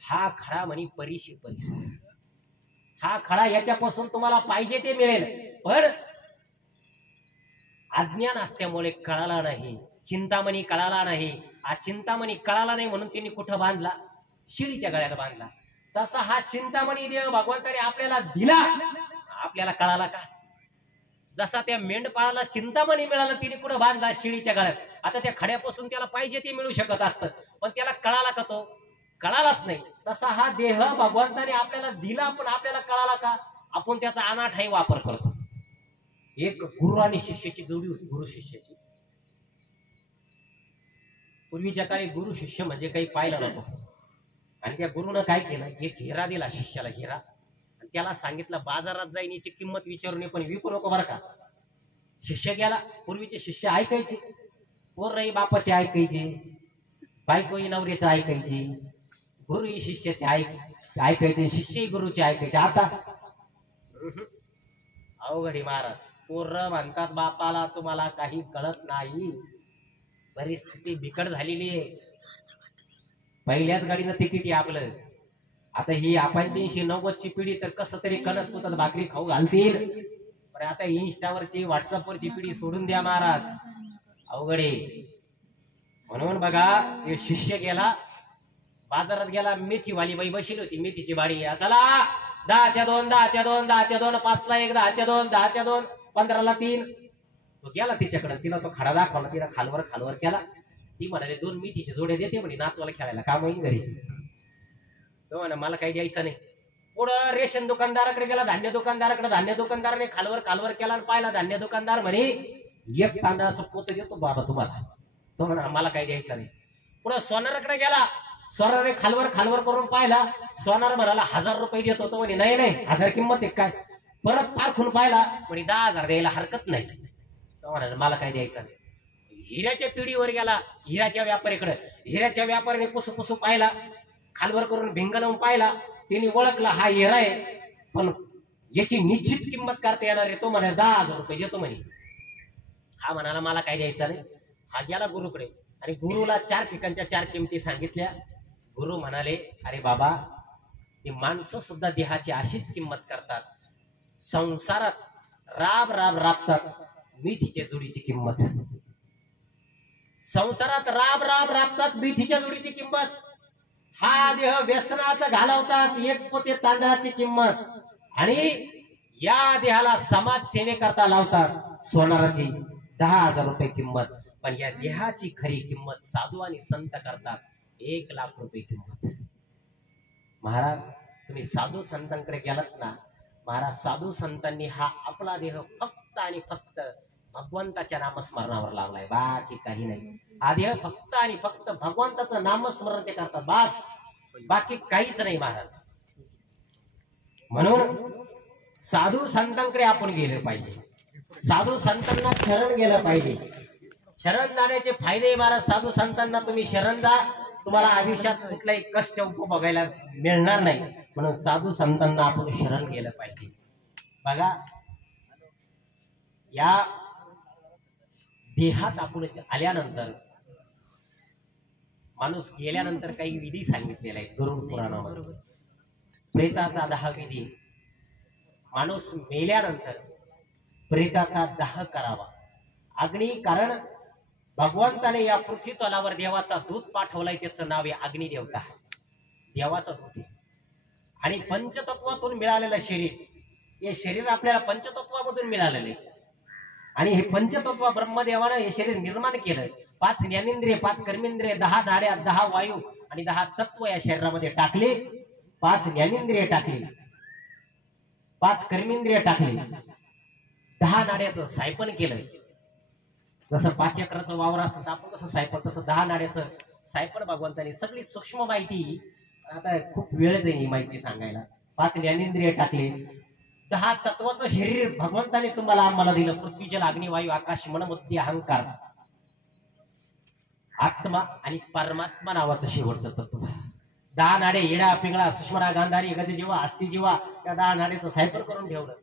हा खडा म्हणे परीशी परीस. हा खडा याच्यापासून तुम्हाला पाहिजे ते मिळेल, पण अज्ञान असल्यामुळे कळाला नाही. चिंतामणी कळाला नाही. हा चिंतामणी कळाला नाही म्हणून तिने कुठं बांधला? शिळीच्या गळ्यात बांधला. तसा हा चिंतामणी देव भगवंताने आपल्याला दिला, आपल्याला कळाला का? जसा त्या मेंढपाळाला चिंतामणी मिळाला, तिने कुठं बांधला? शिळीच्या गळ्यात. आता त्या खड्यापासून त्याला पाहिजे ते मिळू शकत असतं, पण त्याला कळाला का? तो कळालाच नाही. तसा हा देह भगवंताने आपल्याला दिला, पण आपल्याला कळाला का? आपण त्याचा अनाठाही वापर करतो. एक गुरु आणि शिष्याची जोडी होती. गुरु शिष्याची. पूर्वीच्या काळी गुरु शिष्य म्हणजे काही पाहिलं नको. आणि त्या गुरुनं काय केलं, एक हिरा दिला शिष्याला, हिरा. आणि त्याला सांगितलं बाजारात जाईन याची किंमत विचारून ये, पण विकू नको बरं का. शिष्य गेला. पूर्वीचे शिष्य ऐकायचे. पोरही बापाचे ऐकायचे, बायकोही नवऱ्याचे ऐकायचे, गुरुही शिष्याचे ऐकायचे, शिष्यही गुरुचे ऐकायचे. आता अवघडी महाराज. पोरं म्हणतात बापाला तुम्हाला काही कळत नाही. परिस्थिती बिकट झालेली आहे. पहिल्याच गाडीनं तिकीट आहे आपलं. आता ही 85-90ची पिढी तर कसं तरी कणस कुठं भाकरी खाऊ घालतील, पण आता इंस्टावरची व्हॉट्सअपवरची पिढी सोडून द्या महाराज. अवघडे. म्हणून बघा, ते शिष्य गेला बाजारात, गेला. मेथीवाली बाई बसली होती, मेथीची बाडी. चला 10च्या 2, 10च्या 2, 10च्या 2, 5ला 1, 10च्या 2, 10च्या 2, 15ला 3. तो गेला तिच्याकडे. तिला तो खडा दाखवला. तिला खालवर केला. ती म्हणाले 2 मेथीचे जोडे देते म्हणे नातवाला खेळायला, काम होईन घरी. तो म्हणा मला काही द्यायचं नाही. पुढं रेशन दुकानदाराकडे गेला, धान्य दुकानदाराकडे. धान्य दुकानदाराने खालवर केला आणि पाहिला. धान्य दुकानदार म्हणे 1 तांदळाचं पोत देतो बाबा तुम्हाला. तो म्हणा मला काही द्यायचं नाही. पुढं सोनाराकडे गेला. सोनाराने खालवर खालवर करून पाहिला. सोनार म्हणाला 1000 रुपये देत होतो म्हणे. नाही नाही 1000 किंमत आहे काय. परत पारखून पाहिला म्हणे 10,000 द्यायला हरकत नाही. तो म्हणाला मला काय द्यायचं नाही. हिऱ्याच्या पिढीवर गेला, हिऱ्याच्या व्यापारीकडे. हिऱ्याच्या व्यापाऱ्याने पुसू पुसू पाहिला, खालवर करून भिंग लावून पाहिला. त्यांनी ओळखला हा हिरा आहे, पण याची निश्चित किंमत करता येणार आहे. तो म्हणाला 10,000 रुपये देतो म्हणे. हा म्हणाला मला काय द्यायचं नाही. हा गेला गुरुकडे आणि गुरुला 4 ठिकाणच्या 4 किमती सांगितल्या. गुरु म्हणाले अरे बाबा, ही माणसं सुद्धा देहाची अशीच किंमत करतात. संसारात राब राब राबतात, मिठीच्या जोडीची किंमत. संसारात राब राब राबतात, मिठीच्या जोडीची किंमत. हा देह व्यसनात घालवतात, 1 पोते तांदळाची किंमत. आणि या देहाला समाज सेवेकरता लावतात, सोनाराची 10,000 रुपये किंमत. पण या देहाची खरी किंमत साधू आणि संत करतात 1,00,000 रुपये किंमत. महाराज तुम्ही साधू संतांकडे गेलात ना, महाराज साधू संतांनी हा आपला देह फक्त आणि फक्त भगवंताच्या नामस्मरणावर लावलाय, बाकी काही नाही. हा देह फक्त आणि फक्त भगवंताचं नामस्मरण ते करतात, बास, बाकी काहीच नाही महाराज. म्हणून साधू संतांकडे आपण गेलं पाहिजे, साधू संतांना शरण गेलं पाहिजे. शरण जाण्याचे फायदे महाराज, साधू संतांना तुम्ही शरण जा, तुम्हाला आयुष्यात कुठलाही कष्ट उपभोगायला मिळणार नाही. म्हणून साधू संतांना आपण शरण गेलं पाहिजे. बघा, या देहात आपण आल्यानंतर, माणूस गेल्यानंतर काही विधी सांगितलेला आहे गरुड पुराणामध्ये. प्रेताचा दाह विधी. माणूस मेल्यानंतर प्रेताचा दाह करावा अग्नी. कारण भगवंताने या पृथ्वी तलावर देवाचा दूत पाठवलाय, त्याचं नाव आहे अग्निदेवता, देवाचं दूत आहे. आणि पंचतत्वातून मिळालेलं शरीर, हे शरीर आपल्याला पंचतत्वामधून मिळालेले. आणि हे पंचतत्व ब्रह्मदेवानं हे शरीर निर्माण केलं. 5 ज्ञानेंद्रिय, 5 कर्मेंद्रिय, 10 नाड्या, 10 वायू आणि 10 तत्व या शरीरामध्ये टाकले. 5 ज्ञानेंद्रिय टाकले, 5 कर्मेंद्रिय टाकले, 10 नाड्याचं सायपन केलं. जसं 5 एकराचं वावर असतं आपण कसं सायपन, तसं 10 नाड्याचं सायपन भगवंताने. सगळी सूक्ष्म माहिती, आता खूप वेळच आहे ही माहिती सांगायला. 5 ज्ञानेंद्रिय टाकले, 10 तत्वाचं शरीर भगवंताने तुम्हाला आम्हाला दिलं. पृथ्वी जल अग्नी वायू आकाश मन बुद्धी अहंकार, आत्मा आणि परमात्मा नावाचं शेवटचं तत्व. 10 नाडे, येडा पिंगळा सुषमरा गांधारी गज जीवा अस्ति जीवा, त्या 10 नाड्याचं सायपन करून ठेवलं.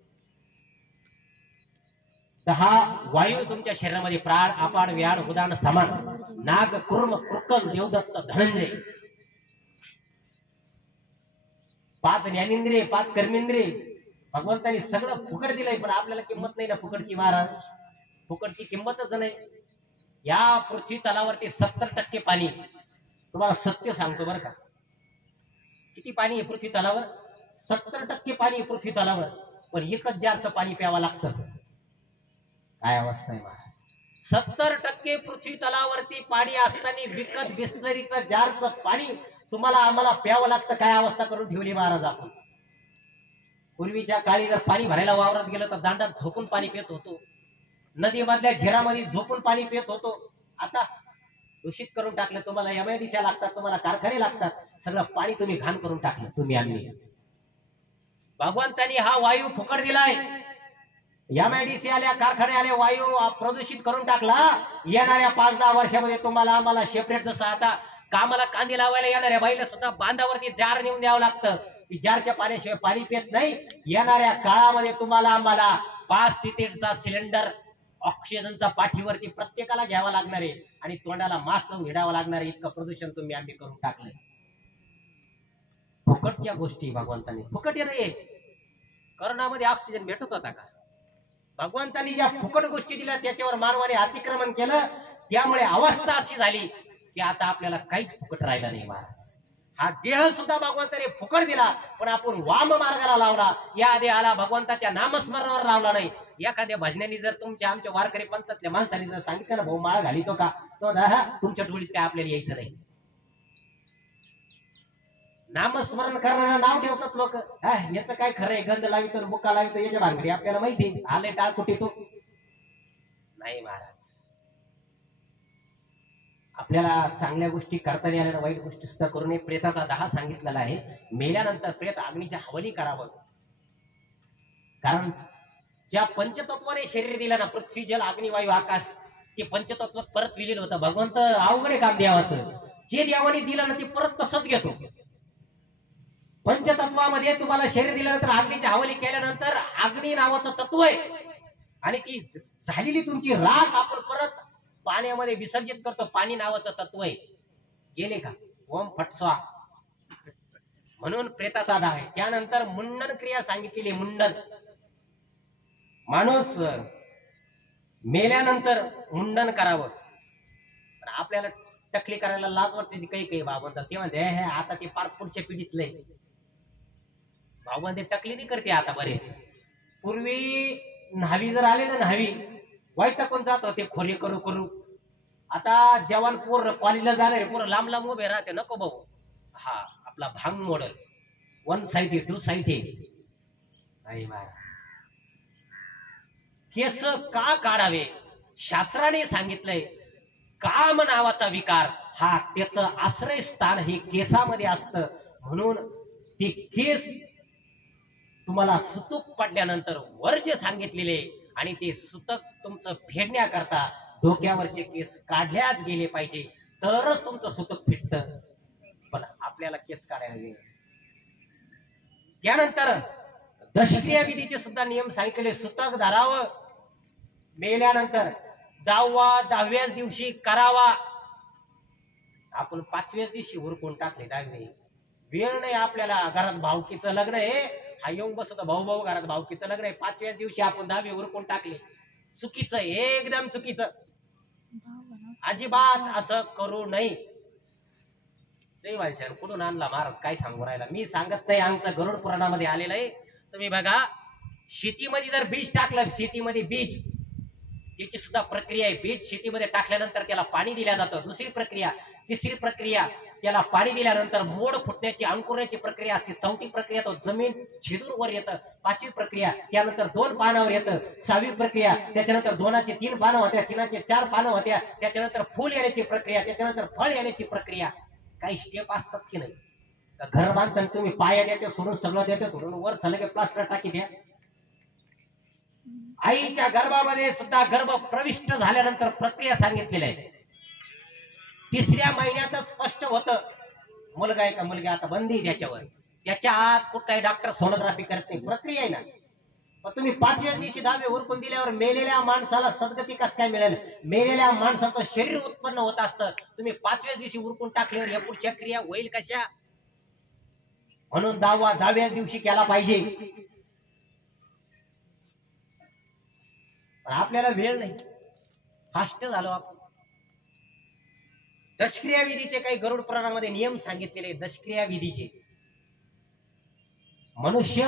10 वायू तुमच्या शरीरामध्ये, प्राण अपान व्यान उदान समान, नाग कुर्म कृकल देवदत्त धनंजय. 5 ज्ञानेंद्रिय, 5 कर्मेंद्रिय. भगवंतानी सगळं फुकट दिलंय, पण आपल्याला किंमत नाही ना फुकटची महाराज. फुकटची किंमतच नाही. या पृथ्वी तलावरती 70% पाणी. तुम्हाला सत्य सांगतो बरं का, किती पाणी आहे पृथ्वी तलावर? 70% पाणी आहे पृथ्वी तलावर, पण 1 जारचं पाणी प्यावं लागतं. काय अवस्था आहे महाराज. 70% पृथ्वी तलावरती पाणी असताना विकत बिस्लरीचं जारचं पाणी तुम्हाला आम्हाला प्यावं लागतं. काय अवस्था करून ठेवली महाराज आपण. पूर्वीच्या काळी जर पाणी भरायला वावरात गेलं तर दांडात झोपून पाणी पित होतो, नदीमधल्या झेरामध्ये झोपून पाणी पित होतो. आता दूषित करून टाकलं. तुम्हाला MIDC लागतात, तुम्हाला कारखाने लागतात, सगळं पाणी तुम्ही घाण करून टाकलं तुम्ही आम्ही. भगवंतानी हा वायू फुकट दिलाय. MIDC आल्या, कारखाने आले, वायू प्रदूषित करून टाकला. येणाऱ्या 5-10 वर्षामध्ये तुम्हाला आम्हाला सेपरेट, जसं आता कामाला कांदे लावायला येणाऱ्या बाईला सुद्धा बांधावरती जार नेऊन द्यावं लागतं. जारच्या पाण्याशिवाय पाणी पित नाही. येणाऱ्या काळामध्ये तुम्हाला आम्हाला 5 लिटरचा सिलेंडर ऑक्सिजनचा पाठीवरती प्रत्येकाला घ्यावा लागणार आहे आणि तोंडाला मास्क लावून हिडावं लागणार आहे. इतकं प्रदूषण तुम्ही आम्ही करून टाकलंय. फुकटच्या गोष्टी भगवंतांनी फुकट नाही. करोनामध्ये ऑक्सिजन भेटत होता का? भगवंतांनी ज्या फुकट गोष्टी दिल्या त्याच्यावर मानवाने अतिक्रमण केलं. त्यामुळे अवस्था अशी झाली की आता आपल्याला काहीच फुकट राहिला नाही महाराज. हा देह सुद्धा भगवंताने फुकट दिला, पण आपण वाम मार्गाला लावला. या देहाला भगवंताच्या नामस्मरणावर लावला नाही. एखाद्या भजनाने जर तुमच्या आमच्या वारकरी पंथातल्या माणसाने जर सांगितलं ना भाऊ माळ घालितो का, तो तुमच्या टोळीत काय आपल्याला यायचं नाही. नामस्मरण करणारा नाव ठेवतात लोक. याचं काय खरंय, गंध लावितो बुक्का लावितो याच्या भानगडी आपल्याला माहिती. आले टाळ कुठे तो नाही महाराज. आपल्याला चांगल्या गोष्टी करता नाही आल्या, वाईट गोष्टी सुद्धा करू नये. प्रेताचा 10 सांगितलेला आहे. मेल्यानंतर प्रेत अग्नीच्या हवाली करावं. कारण ज्या पंचतत्वाने शरीर दिलं ना, पृथ्वी जल अग्नी वायू आकाश, ते पंचतत्वात परत विलीन होतं. भगवंत अवघड आहे काम देवाचं. जे देवाने दिलं ना ते परत तसंच घेतो. पंचतत्वामध्ये तुम्हाला शरीर दिल्यानंतर अग्नीच्या हवाली केल्यानंतर अग्नी नावाचं तत्व आहे आणि ती झालेली तुमची राख आपण परत पाण्यामध्ये विसर्जित करतो. पाणी नावाचं तत्व आहे. गेले का? ओम फटस्वा. म्हणून प्रेताचा दाह आहे. त्यानंतर मुंडन क्रिया सांगितलेली. मुंडन, माणूस मेल्यानंतर मुंडन करावं. पण आपल्याला टकली करायला लाज वाटते. काही काही बाबा ते म्हणते हे आता ते पार पुढच्या पिढीतले भाऊबंदे टकली नाही करते आता. बरेच पूर्वी न्हावी जर आले ना, न्हावी वाईट टाकून जात होते खोली करू करू. आता जवान पोर कॉलेजला जाणारे पोर लांब लांब उभे राहते. नको भाऊ, हा आपला भांग मॉडेल 1 साइड 2 साइड नाही बा. केस का काढावे? शास्त्राने सांगितलंय काम नावाचा विकार हा त्याचं आश्रयस्थान हे केसामध्ये असतं. म्हणून ते केस तुम्हाला सुतूक पडल्यानंतर वर जे सांगितलेले आणि ते सुतक तुमचं फेडण्याकरता डोक्यावरचे केस काढल्याच गेले पाहिजे, तरच तुमचं सुतक फिटतं. पण आपल्याला केस काढायला गेले. त्यानंतर दशक्रिया विधीचे सुद्धा नियम सांगितलेले. सुतक धरावं मेल्यानंतर 10व्याच दिवशी करावा. आपण 5व्याच दिवशी उरकून टाकले. 10वे वेळ नाही आपल्याला. घरात भावकीचं लग्न आहे, हा येऊन बसतो भाऊ भाऊ घरात भावकीचं लग्न आहे. 5व्याच दिवशी आपण 10वे उरकून टाकले. चुकीचं, एकदम चुकीचं. अजिबात असं करू नये. देवांशान कुठून आणला महाराज काय सांगू राहिला? मी सांगत नाही, आमचं गरुड पुराणामध्ये आलेलं आहे. तुम्ही बघा, शेतीमध्ये जर बीज टाकलं, शेतीमध्ये बीज त्याची सुद्धा प्रक्रिया आहे. बीज शेतीमध्ये टाकल्यानंतर त्याला पाणी दिलं जातं. दुसरी प्रक्रिया, तिसरी प्रक्रिया, त्याला पाणी दिल्यानंतर मोड फुटण्याची अंकुराची प्रक्रिया असते. चौथी प्रक्रिया तो जमीन छेदून वर येतं. 5वी प्रक्रिया, त्यानंतर 2 पानावर येतं. 6वी प्रक्रिया, त्याच्यानंतर 2चे 3 पानं होत्या, 3चे 4 पानं होत्या. त्याच्यानंतर फुल येण्याची प्रक्रिया, त्याच्यानंतर फळ येण्याची प्रक्रिया. काही स्टेप असतात की नाही? घर बांधताना तुम्ही पाया देते सोडून सगळं देते सोडून वर चला की प्लास्टर टाकी द्या. आईच्या गर्भामध्ये सुद्धा गर्भ प्रविष्ट झाल्यानंतर प्रक्रिया सांगितलेली आहे. 3ऱ्या महिन्यातच स्पष्ट होतं मुलगा आहे का मुलगा. आता बंदी त्याच्यावर. त्याच्या आत कुठलाही डॉक्टर सोनोग्राफी करत नाही. प्रक्रिया आहे ना. पण तुम्ही 5व्या दिवशी 10वे उरकून दिल्यावर मेलेल्या माणसाला सद्गती कसं काय मिळेल? मेलेल्या माणसाचं शरीर उत्पन्न होत असतं. तुम्ही 5व्या दिवशी उरकून टाकल्यावर या पुढच्या क्रिया होईल कशा? म्हणून 10व्या दिवशी केला पाहिजे. आपल्याला वेळ नाही, फास्ट झालो आपण. दशक्रिया विधीचे काही गरुड पुराणामध्ये नियम सांगितलेले. दशक्रिया विधीचे मनुष्य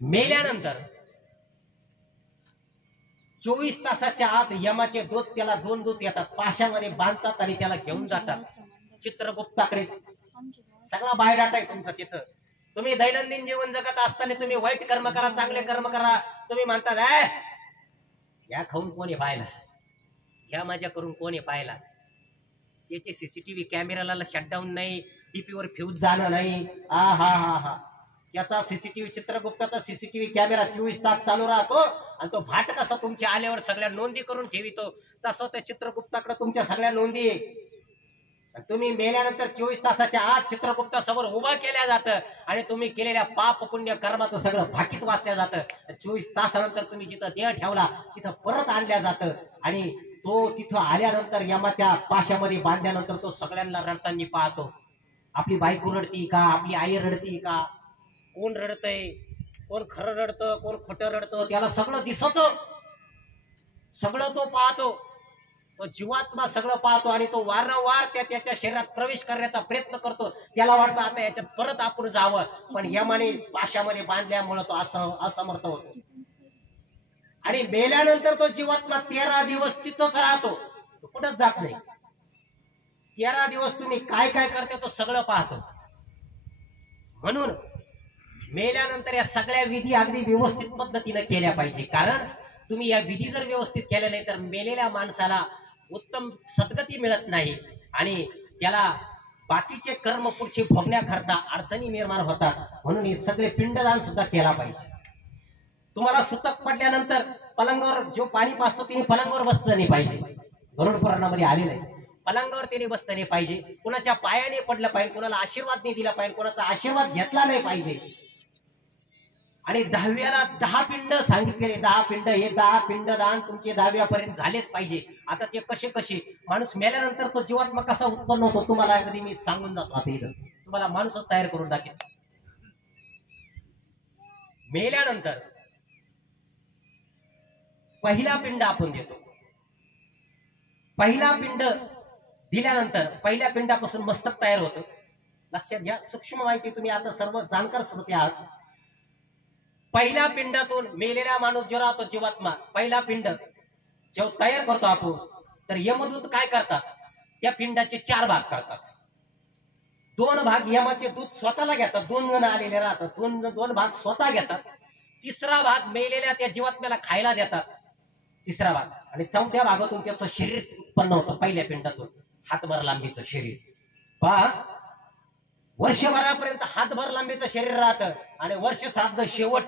मेल्यानंतर 24 तासाच्या आत यमाचे दूत, त्याला 2 दूत येतात, पाशामध्ये बांधतात आणि त्याला घेऊन जातात चित्रगुप्ताकडे. सगळा बायोडाटा आहे तुमचा तिथं. तुम्ही दैनंदिन जीवन जगत असताना तुम्ही वाईट कर्म करा, चांगले कर्म करा. तुम्ही म्हणतात या खाऊन कोणी पाहिला, ह्या मजा करून कोणी पाहिला. याचे सीसीटीव्ही कॅमेराला शटडाऊन नाही, डीपीवर फ्यूज जाणं नाही. हा याचा सीसीटीव्ही, चित्रगुप्ताचा सीसीटीव्ही कॅमेरा 24 तास चालू राहतो आणि तो भाट कसा तुमच्या आल्यावर सगळ्या नोंदी करून ठेवितो, तसं त्या चित्रगुप्ताकडे तुमच्या सगळ्या नोंदी आहे. तुम्ही मेल्यानंतर 24 तासाच्या आत चित्रगुप्तासमोर उभं केल्या जातं आणि तुम्ही केलेल्या पाप पुण्य कर्माचं सगळं भाकीत वाचल्या जातं. 24 तासानंतर तुम्ही जिथं देह ठेवला तिथं परत आणल्या जातं आणि तो तिथं आल्यानंतर यमाच्या पाशामध्ये बांधल्यानंतर तो सगळ्यांना रडताना पाहतो. आपली बायको रडती का, आपली आई रडती का, कोण रडतय, कोण खरं रडतं, कोण खोटं रडतं, त्याला सगळं दिसत, सगळं तो पाहतो. तो जीवात्मा सगळं पाहतो आणि तो वारंवार त्याच्या शरीरात प्रवेश करण्याचा प्रयत्न करतो. त्याला वाटतं आता याच्यात परत आपण जावं, पण यमाने पाशामध्ये बांधल्यामुळे तो असमर्थ होतो. आणि मेल्यानंतर तो जीवात्मा 13 दिवस तिथंच राहतो, तो कुठंच जात नाही. 13 दिवस तुम्ही काय काय करते तो सगळं पाहतो. म्हणून मेल्यानंतर या सगळ्या विधी अगदी व्यवस्थित पद्धतीने केल्या पाहिजे. कारण तुम्ही या विधी जर व्यवस्थित केल्या नाही तर मेलेल्या माणसाला उत्तम सद्गती मिळत नाही आणि त्याला बाकीचे कर्म पुढचे भोगण्याकरता अडचणी निर्माण होतात. म्हणून हे सगळे पिंडदान सुद्धा केला पाहिजे. तुम्हाला सुतक पडल्यानंतर पलंगावर जो पाणी पाजतो तिने पलंगावर बसलं नाही पाहिजे. गरुड पुराणामध्ये आले नाही. पलंगावर त्याने बसलं नाही पाहिजे. कुणाच्या पायाने पडलं पाहिजे, कुणाला आशीर्वाद नाही दिला पाहिजे, कुणाचा आशीर्वाद घेतला नाही पाहिजे. आणि 10व्याला 10 पिंड सांगितलेले. 10 पिंड, हे 10 पिंडदान तुमचे 10व्यापर्यंत झालेच पाहिजे. आता ते कसे कसे माणूस मेल्यानंतर तो जीवात्मा कसा उत्पन्न होतो तुम्हाला कधी मी सांगून जातो. आता इथं तुम्हाला माणूसच तयार करून दाखवेल. मेल्यानंतर पहिला पिंड आपण देतो. पहिला पिंड दिल्यानंतर पहिल्या पिंडापासून मस्तक तयार होतं. लक्षात घ्या, सूक्ष्म माहिती तुम्ही आता सर्व जाणकार श्रोते आहात. पहिल्या पिंडातून मेलेला माणूस जो राहतो जीवात्मा, पहिला पिंड जेव्हा तयार करतो आपण, तर यमदूत काय करतात, त्या पिंडाचे 4 भाग करतात. 2 भाग यमाचे दूत स्वतःला घेतात. 2 जण आलेले राहतात. 2 भाग स्वतः घेतात. 3रा भाग मेलेल्या त्या जीवात्म्याला खायला देतात. 3रा भाग. आणि 4थ्या भागातून त्याचं शरीर उत्पन्न होतं. पहिल्या पिंडातून हातभर लांबीचं शरीर. पहा, वर्षभरापर्यंत हातभर लांबीचं शरीर राहतं आणि वर्ष श्राद्ध शेवट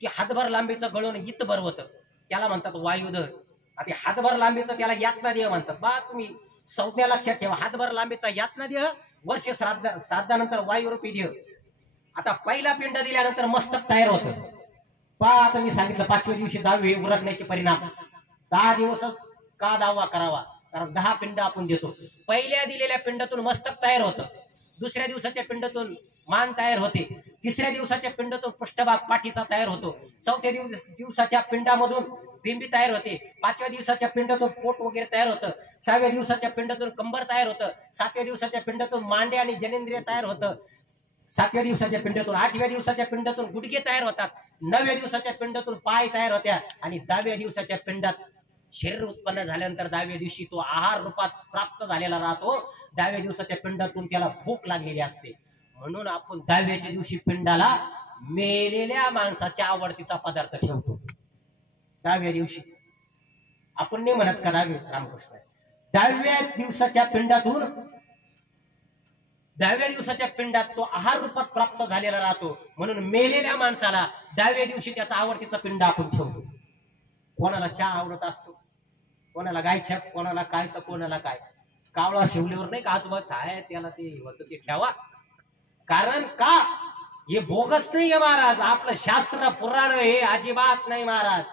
की हातभर लांबीचं गळून इतभर होतं. त्याला म्हणतात वायुदर. आता हातभर लांबीचं त्याला यातना देह म्हणतात. बा तुम्ही संज्ञा लक्षात ठेवा. हातभर लांबीचा यातना देह, वर्ष श्राद्धानंतर वायुरूपी देह. आता पहिला पिंड दिल्यानंतर मस्तक तयार होतं. पहा, आता मी सांगितलं 5व्या दिवशी 10वे उरकण्याचे परिणाम. 10 दिवस का 10वा करावा, कारण 10 पिंड आपण देतो. पहिल्या दिलेल्या पिंडातून मस्तक तयार होतं. 2ऱ्या दिवसाच्या पिंडातून मान तयार होते. 3ऱ्या दिवसाच्या पिंडातून पृष्ठभाग पाठीचा तयार होतो. 4थ्या दिवसाच्या पिंडामधून बिंबी तयार होते. 5व्या दिवसाच्या पिंडातून पोट वगैरे तयार होतं. 6व्या दिवसाच्या पिंडातून कंबर तयार होतं. 7व्या दिवसाच्या पिंडातून मांडे आणि जनेंद्रिय तयार होतं. 7व्या दिवसाच्या पिंडातून, 8व्या दिवसाच्या पिंडातून गुडघे तयार होतात. 9व्या दिवसाच्या पिंडातून पाय तयार होत्या आणि 10व्या दिवसाच्या पिंडात शरीर उत्पन्न झाल्यानंतर 10व्या दिवशी तो आहार रूपात प्राप्त झालेला राहतो. 10व्या दिवसाच्या पिंडातून त्याला भूक लागलेली असते. म्हणून आपण 10व्याच्या दिवशी पिंडाला मेलेल्या माणसाच्या आवडतीचा पदार्थ ठेवतो. 10व्या दिवशी आपण नाही म्हणत का 10वे रामकृष्ण. 10व्या दिवसाच्या पिंडातून, 10व्या दिवसाच्या पिंडात तो आहार रूपात प्राप्त झालेला राहतो. म्हणून मेलेल्या माणसाला 10व्या दिवशी त्याचा आवडतीचा पिंड आपण ठेवतो. कोणाला चहा आवडत असतो, कोणाला गायछाप, कोणाला काय तर कोणाला काय. कावळा शिवल्यावर नाही का आजोबाच आहे त्याला ते होतं ते ठेवा. कारण का, हे बोगस नाहीये महाराज. आपलं शास्त्र पुराण हे अजिबात नाही महाराज.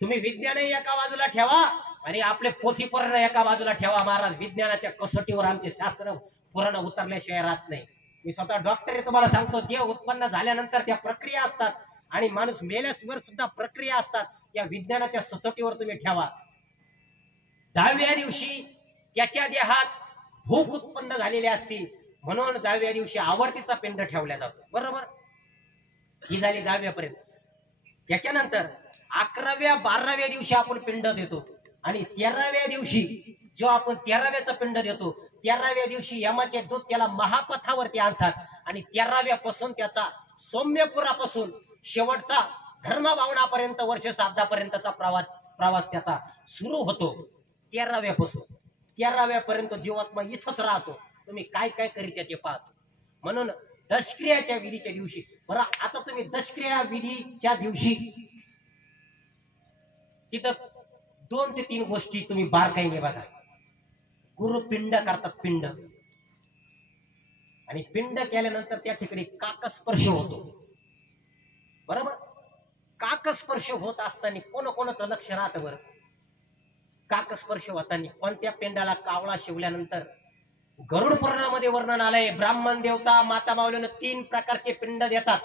तुम्ही विज्ञान एका बाजूला ठेवा आणि आपले पोथी पुराण एका बाजूला ठेवा महाराज. विज्ञानाच्या कसोटीवर आमचे शास्त्र पुराण उतरल्याशिवाय राहत नाही. मी स्वतः डॉक्टर आहे, तुम्हाला सांगतो. देह उत्पन्न झाल्यानंतर त्या प्रक्रिया असतात आणि माणूस मेल्यावर सुद्धा प्रक्रिया असतात. या विज्ञानाच्या सचोटीवर तुम्ही ठेवा. 10व्या दिवशी त्याच्या देहात भूक उत्पन्न झालेली असते. म्हणून 10व्या दिवशी आवडतीचा पिंड ठेवला जातो. बरोबर, ही झाली 10व्यापर्यंत. त्याच्यानंतर 11व्या 12व्या दिवशी आपण पिंड देतो आणि 13व्या दिवशी जो आपण 13व्याचं पिंड देतो, 13व्या दिवशी यमाचे दूत त्याला महापथावरती आणतात आणि 13व्यापासून त्याचा सौम्यपुरापासून शेवटचा धर्मभावनापर्यंत वर्ष श्राद्धापर्यंतचा प्रवास त्याचा सुरू होतो. 13व्यापासून 13व्यापर्यंत जीवात्मा इथंच राहतो. तुम्ही काय काय करीत ते पाहतो. म्हणून दशक्रियाच्या विधीच्या दिवशी, बरं आता तुम्ही दशक्रिया विधीच्या दिवशी तिथं 2 ते 3 गोष्टी तुम्ही बारकाईने बघा. गुरुपिंड करतात, पिंड. आणि पिंड केल्यानंतर त्या ठिकाणी काकस्पर्श होतो. बरोबर, काकस्पर्श होत असताना कोणाचं लक्ष राहतं बरं. काकस्पर्श होताना कोणत्या पिंडाला कावळा शिवल्यानंतर गरुड पुराणामध्ये वर्णन आलंय. ब्राह्मण देवता माता माऊलीनं 3 प्रकारचे पिंड देतात,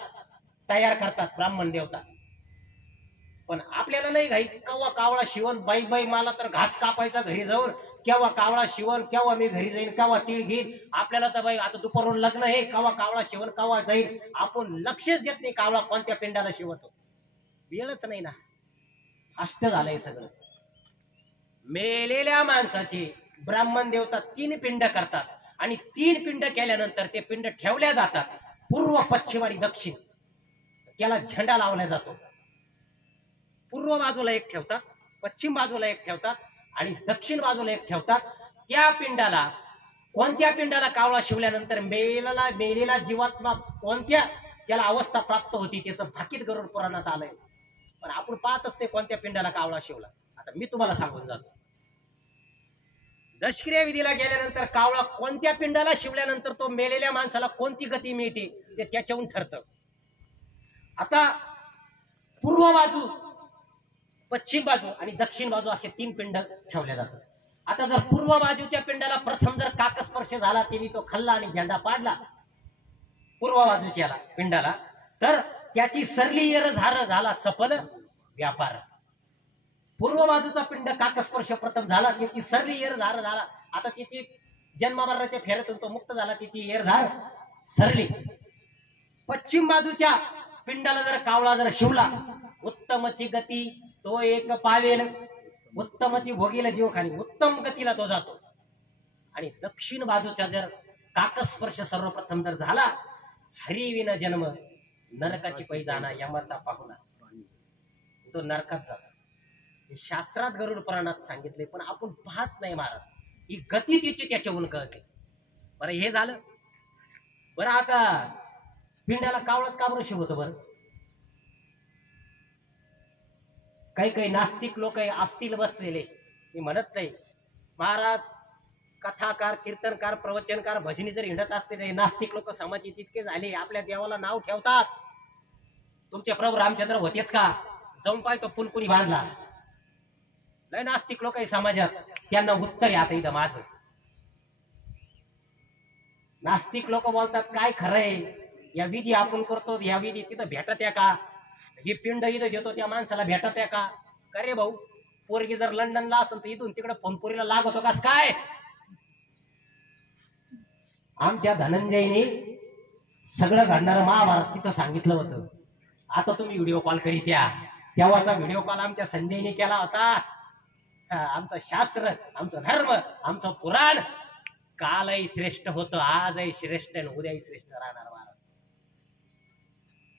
तयार करतात ब्राह्मण देवता. पण आपल्याला नाही घाई केव्हा कावळा शिवण. बाई बाई मला तर घास कापायचा घरी जाऊन, केव्हा कावळा शिवण, केव्हा मी घरी जाईन, केव्हा तीळ घेईन. आपल्याला तर बाई आता दुपारून लग्न आहे, केव्हा कावळा शिवण, केव्हा जाईल. आपण लक्षच देत नाही कावळा कोणत्या पिंडाला शिवतो. वेळच नाही ना. अष्ट झालंय सगळं. मेलेल्या माणसाचे ब्राह्मण देवता 3 पिंड करतात आणि 3 पिंड केल्यानंतर ते पिंड ठेवल्या जातात पूर्व, पश्चिम आणि दक्षिण. त्याला झेंडा लावला जातो. पूर्व बाजूला एक ठेवतात, पश्चिम बाजूला एक ठेवतात आणि दक्षिण बाजूला एक ठेवतात. त्या पिंडाला, कोणत्या पिंडाला कावळा शिवल्यानंतर मेलेला जीवात्मा कोणत्या त्याला अवस्था प्राप्त होती त्याचं भाकीत गरुड पुराणात आलंय. पण आपण पाहतच ते कोणत्या पिंडाला कावळा शिवला. आता मी तुम्हाला सांगून जातो. दशक्रिया विधीला गेल्यानंतर कावळा कोणत्या पिंडाला शिवल्यानंतर तो मेलेल्या माणसाला कोणती गती मिळते ते त्याच्याहून ठरतं. आता पूर्व बाजू, पश्चिम बाजू आणि दक्षिण बाजू असे 3 पिंड ठेवल्या जातात. आता जर पूर्व बाजूच्या पिंडाला प्रथम जर काकस्पर्श झाला, तिने तो खाल्ला आणि झेंडा पाडला पूर्व बाजूच्या पिंडाला, तर त्याची सरली येर झाला सफल व्यापार. पूर्व बाजूचा पिंड काकस्पर्श प्रथम झाला, त्याची सरली येर झाला, आता त्याची जन्ममरणाच्या फेऱ्यातून तो मुक्त झाला, त्याची येर सरली. पश्चिम बाजूच्या पिंडाला जर कावळा जर शिवला, उत्तमची गती तो एक पावेल, उत्तमची भोगीला जीवखानी, उत्तम गतीला तो जातो. आणि दक्षिण बाजूचा जर काकस्पर्श सर्वप्रथम जर झाला, हरिविन जन्म नरकाची पैजाना यमाचा पाहुणा, तो नरकात जातो. हे शास्त्रात गरुड पुराणात सांगितले, पण आपण पाहत नाही महाराज. ही गती तिची त्याच्याहून कळते. बरं हे झालं. बरं आता पिंडाला कावळाच का बरं शिवतो बरं? काही काही नास्तिक लोक असतील बसलेले, मी म्हणत नाही महाराज, कथाकार, कीर्तनकार, प्रवचनकार, भजनी जर हिंडत असते, नास्तिक लोक समाजात तितके झाले. आपल्या देवाला नाव ठेवतात. तुमचे प्रभू रामचंद्र होतेच का? जाऊन पाय तो पुलकुनी बांधला. लय नास्तिक लोक आहे समाजात. त्यांना उत्तर आहे आता इथं माझं. नास्तिक लोक बोलतात काय खरंय, या विधी आपण करतो, या विधी तिथं भेटत आहे का? हे पिंड इथं देतो त्या माणसाला भेटत आहे का? अरे भाऊ, पोरगी जर लंडनला असेल तर इथून तिकडे फोनपुरीला लागतो कस काय? आमच्या धनंजयने सगळं घडणारं महाभारत तिथं सांगितलं होतं. आता तुम्ही व्हिडिओ कॉल करीत या, तेव्हाचा व्हिडिओ कॉल आमच्या संजयने केला होता. आमचं शास्त्र, आमचं धर्म, आमचं पुराण कालही श्रेष्ठ होतं, आजही श्रेष्ठ आणि उद्याही श्रेष्ठ राहणार महाराज.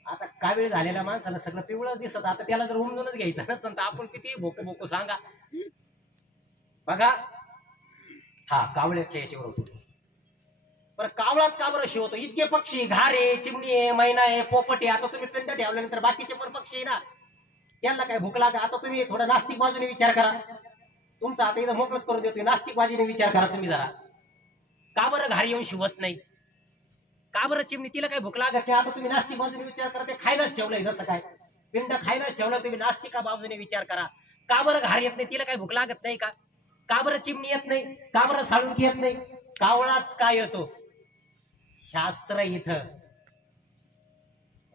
आता कावीळ झालेल्या माणसाला सगळं पिवळं दिसत. आता त्याला जर उमजूनच घ्यायचं नसतं तर आपण किती भोकू भोकू सांगा. बघा, हा कावळ्याच्या याच्यावर होतो. पण कावळाच का बरं शिवतो? इतके पक्षी, घारे, चिमणी आहे, मैना आहे, पोपट आहे. आता तुम्ही पिंड ठेवल्यानंतर बाकीचे पण पक्षी आहे ना, त्यांना काय भूक लागा? आता तुम्ही थोडा नास्तिक बाजूने विचार करा. तुमचा आता इथं मोकळच करून देतोय. नास्तिक बाजूने विचार करा तुम्ही जरा. का बरं घारी येऊन शिवत नाही? का बरं चिमणी, तिला काय भूक लागत नाही? आता तुम्ही नास्तिक बाजूने विचार करा. ते खायलाच ठेवलंय जसं काय पिंड खायलाच ठेवलं. तुम्ही नास्तिका बाजूने विचार करा. का बरं घार येत नाही? तिला काय भूक लागत नाही का? का बरं चिमणी येत नाही? का बरं साळुंकी येत नाही? कावळाच काय येतो? शास्त्र इथं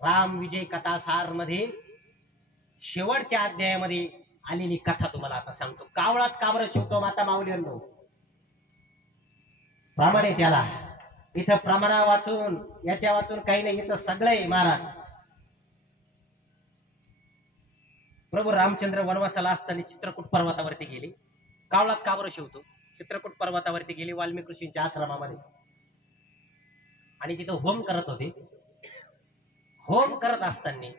राम विजय कथासार मध्ये शेवटच्या अध्यायामध्ये आलेली कथा तुम्हाला आता सांगतो. कावळाच का बरं शिवतो माता माऊलींनो? प्रमाणे त्याला इथं प्रमाणा वाचून, याच्या वाचून काही नाही. इथं सगळे महाराज. प्रभू रामचंद्र वनवासाला असताना चित्रकूट पर्वतावरती गेले. कावळाच का बरं शिवतो? चित्रकूट पर्वतावरती गेले वाल्मिकी ऋषींच्या आश्रमामध्ये आणि तिथं होम करत होते. होम करत असताना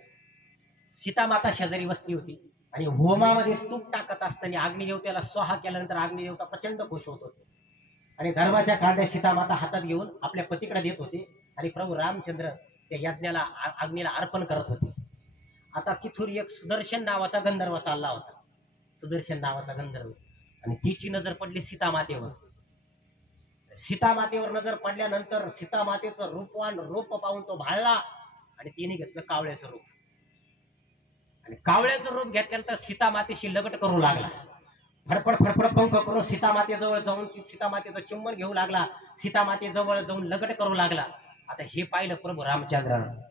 सीतामाता शेजारी बसली होती आणि होमामध्ये तूप टाकत असताना अग्निदेवतेला स्वाहा केल्यानंतर अग्निदेवता प्रचंड खुश होत होते आणि धर्माच्या कांड्या सीतामाता हातात घेऊन आपल्या पतीकडे देत होते आणि प्रभू रामचंद्र त्या यज्ञाला, अग्नीला अर्पण करत होते. आता तिथून एक सुदर्शन नावाचा गंधर्व चालला होता. सुदर्शन नावाचा गंधर्व, आणि तिची नजर पडली सीतामातेवर. सीतामातेवर नजर पडल्यानंतर सीतामातेचं रूपवान रूप पाहून तो भाळला आणि तिने घेतलं कावळ्याचं रूप. आणि कावळ्याचं रूप घेतल्यानंतर सीतामातेशी लगट करू लागला. फडफड फडफड पंख करून सीतामातेजवळ जाऊन सीतामातेचं चुंबन घेऊ लागला. सीतामातेजवळ जाऊन लगट करू लागला. आता हे पाहिलं प्रभू रामचंद्रानं,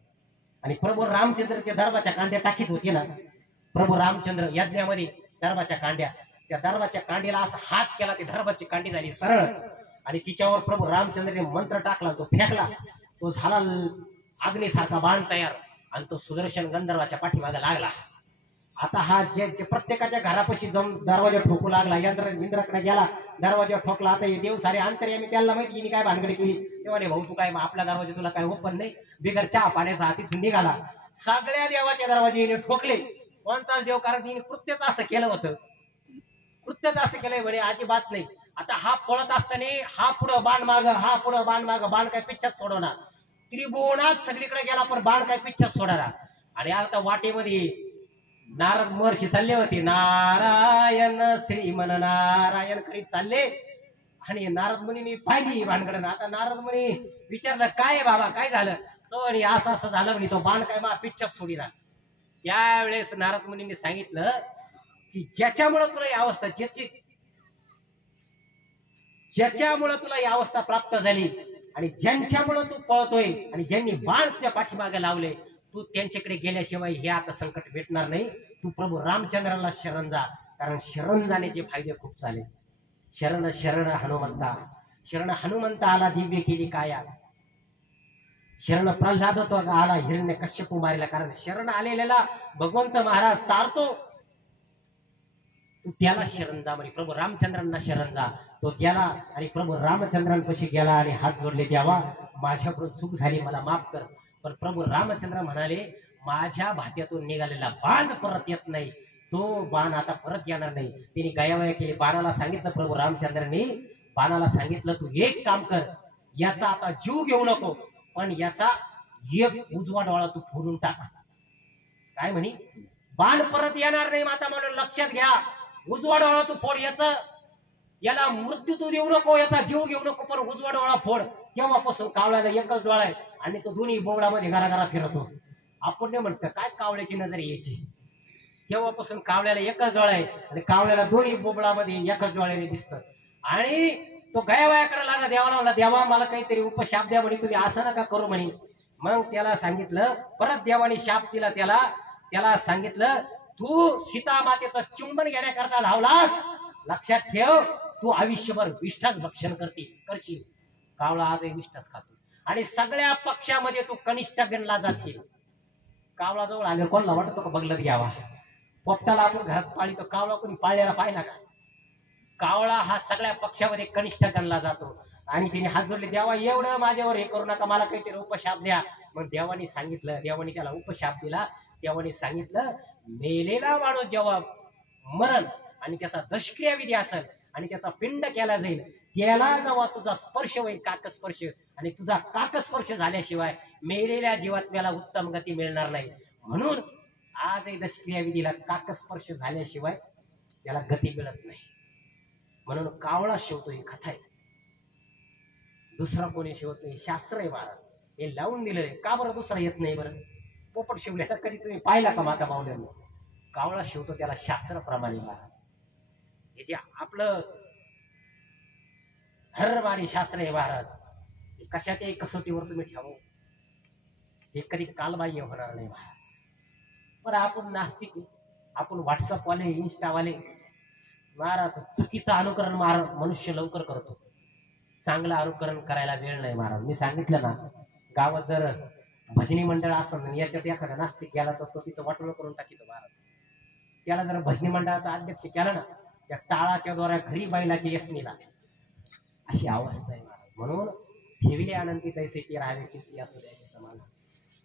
आणि प्रभू रामचंद्रच्या दर्भाच्या कांड्या टाकीत होती ना. प्रभू रामचंद्र यज्ञामध्ये दर्भाच्या कांड्या, त्या दर्भाच्या कांडीला असा हात केला, ती दर्भाची कांडी झाली सरळ आणि तिच्यावर प्रभू रामचंद्रने मंत्र टाकला, तो फेकला, तो झाला अग्नीसारखा बाण तयार आणि तो सुदर्शन गंधर्वाच्या पाठीमागे लागला. आता हा जे प्रत्येकाच्या घरापाशी जाऊन दरवाजा ठोकू लागला. इंद्राकडे गेला, दरवाजा ठोकला. आता हे देव सारे अंतर्यामी, त्याला माहिती हिने काय भानगडी केली. तेव्हा भाऊ तू काय आपल्या दरवाजा तुला काय ओपन नाही, बिगर चहा पाण्याचा हातीतून निघाला. सगळ्या देवाच्या दरवाजे हिने ठोकले. कोणताच देव, कारण तिने कृत्यच असं केलं होतं. कृत्यच असं केलंय म्हणे अजिबात नाही. आता हा पळत असताना हा पुढं बाण माग, हा पुढं बाण माग, बाण काय पिच्छाच सोडवणार. त्रिभुवनात सगळीकडे गेला पण बाण काय पिच्छाच सोडणार. आणि आता वाटेमध्ये नारद महर्षी चालले होते, नारायण श्रीमन नारायण करीत चालले. आणि नारद मुनींनी पाहिली भानगडन. आता नारद मुनी विचारलं काय बाबा काय झालं. तो आणि असं असं झालं म्हणे, तो बाण काय मा पिच्छाच सोडीना. त्यावेळेस नारद मुनींनी सांगितलं की ज्याच्यामुळे तुला ही अवस्था, ज्याच्यामुळे तुला ही अवस्था प्राप्त झाली आणि ज्यांच्यामुळे तू पळतोय आणि ज्यांनी बाण तुझ्या पाठीमागे लावले, तू त्यांच्याकडे गेल्याशिवाय हे आता संकट भेटणार नाही. तू प्रभू रामचंद्राला शरण जा, कारण शरण जाण्याचे फायदे खूप झाले. शरण शरण हनुमंता, शरण हनुमंत आला दिव्य केली काया. शरण प्रल्हाद तो आला हिरण्य कश्यपू मारिला. कारण शरण आलेल्याला भगवंत महाराज तारतो. तू त्याला शरण जा म्हणे, प्रभू रामचंद्रांना शरण जा. तो गेला आणि प्रभू रामचंद्रांपाशी गेला आणि हात जोडले, देवा माझ्याकडून चूक झाली, मला माफ कर. पण प्रभू रामचंद्र म्हणाले, माझ्या भात्यातून निघालेला बाण परत येत नाही, तो बाण आता परत येणार नाही. तिने गयावया केली. बाणाला सांगितलं प्रभू रामचंद्रांनी, बाणाला सांगितलं तू एक काम कर, याचा आता जीव घेऊ नको, पण याचा एक उजवा डोळा तू फोडून टाक. काय म्हणी, बाण परत येणार नाही माता म्हणून लक्षात घ्या. उजवा डोळा तू फोड, याला मृत्यू तू देऊ नको, याचा जीव घेऊ नको, पण उजवा डोळा फोड. तेव्हापासून कावळ्याला एकच डोळा आहे आणि तो दोन्ही बोबडामध्ये घराघरा फिरतो. आपण नाही म्हणतो काय कावळ्याची नजर यायची. तेव्हापासून कावळ्याला एकच डोळा आहे आणि कावळ्याला दोन्ही बोबडामध्ये एकच डोळ्याने दिसतं. आणि तो गयावया करायला लागला, देवाला म्हणला, देवा मला काहीतरी उपशाप द्या म्हणे, तुम्ही असं नका करू म्हणे. मग त्याला सांगितलं, परत देवाने शाप दिला त्याला सांगितलं, तू सीता मातेचं चुंबन घेण्याकरता धावलास, लक्षात ठेव तू आयुष्यभर विष्ठाच भक्षण करशील. कावळा आजही विष्ठाच खातो आणि सगळ्या पक्षामध्ये तू कनिष्ठ गणला जाशील. कावळा जवळ आले कोणाला वाटतो का बगलत घ्यावा. पोपटाला आपण घरात पाळीतो, कावळा कोणी पाळलेला पाहिला का. कावळा हा सगळ्या पक्षामध्ये कनिष्ठ गणला जातो. आणि तिने हात जोडले, देवा एवढं माझ्यावर हे करू नका, मला काहीतरी उपशाप द्या. मग देवानी सांगितलं, देवानी त्याला उपशाप दिला. देवानी सांगितलं, मेलेला माणूस जेव्हा मरण आणि त्याचा दशक्रिया विधी असेल आणि त्याचा पिंड केला जाईल, त्याला जेव्हा तुझा स्पर्श होईल काकस्पर्श, आणि तुझा काकस्पर्श झाल्याशिवाय मेलेल्या जीवात्म्याला उत्तम गती मिळणार नाही. म्हणून आजही दशक्रिया विधीला काकस्पर्श झाल्याशिवाय त्याला गती मिळत नाही. म्हणून कावळा शिवतो, ही कथा आहे, दुसरा कोणी शिवत नाही. शास्त्र आहे महाराज, हे लावून दिलंय. का बरं दुसरा येत नाही बरं. पोपट शिवलेला कधी तुम्ही पाहिला का माता माऊल्यांना. कावळा शिवतो त्याला शास्त्राप्रमाणे महाराज. हे जे आपलं हरवाणी शास्त्र आहे महाराज, कशाच्याही कसोटीवर तुम्ही ठेवू, हे कधी कालबाह्य होणार नाही महाराज. पण आपण नास्तिक, आपण व्हॉट्सअपवाले, इंस्टावाले महाराज, चुकीचं अनुकरण मनुष्य लवकर करतो, चांगलं अनुकरण करायला वेळ नाही महाराज. मी सांगितलं ना, गावात जर भजनी मंडळ असेल याच्यात एखादा नास्तिक गेला तर तो तिचं वाटोळं करून टाकीतो महाराज. त्याला जर भजनी मंडळाचा अध्यक्ष केला ना, त्या टाळाच्या द्वारा घरी बैलाची यसनीला, अशी अवस्था आहे महाराज. म्हणून ठेविले अनंती तैसेची राहायची असू द्यायची समान.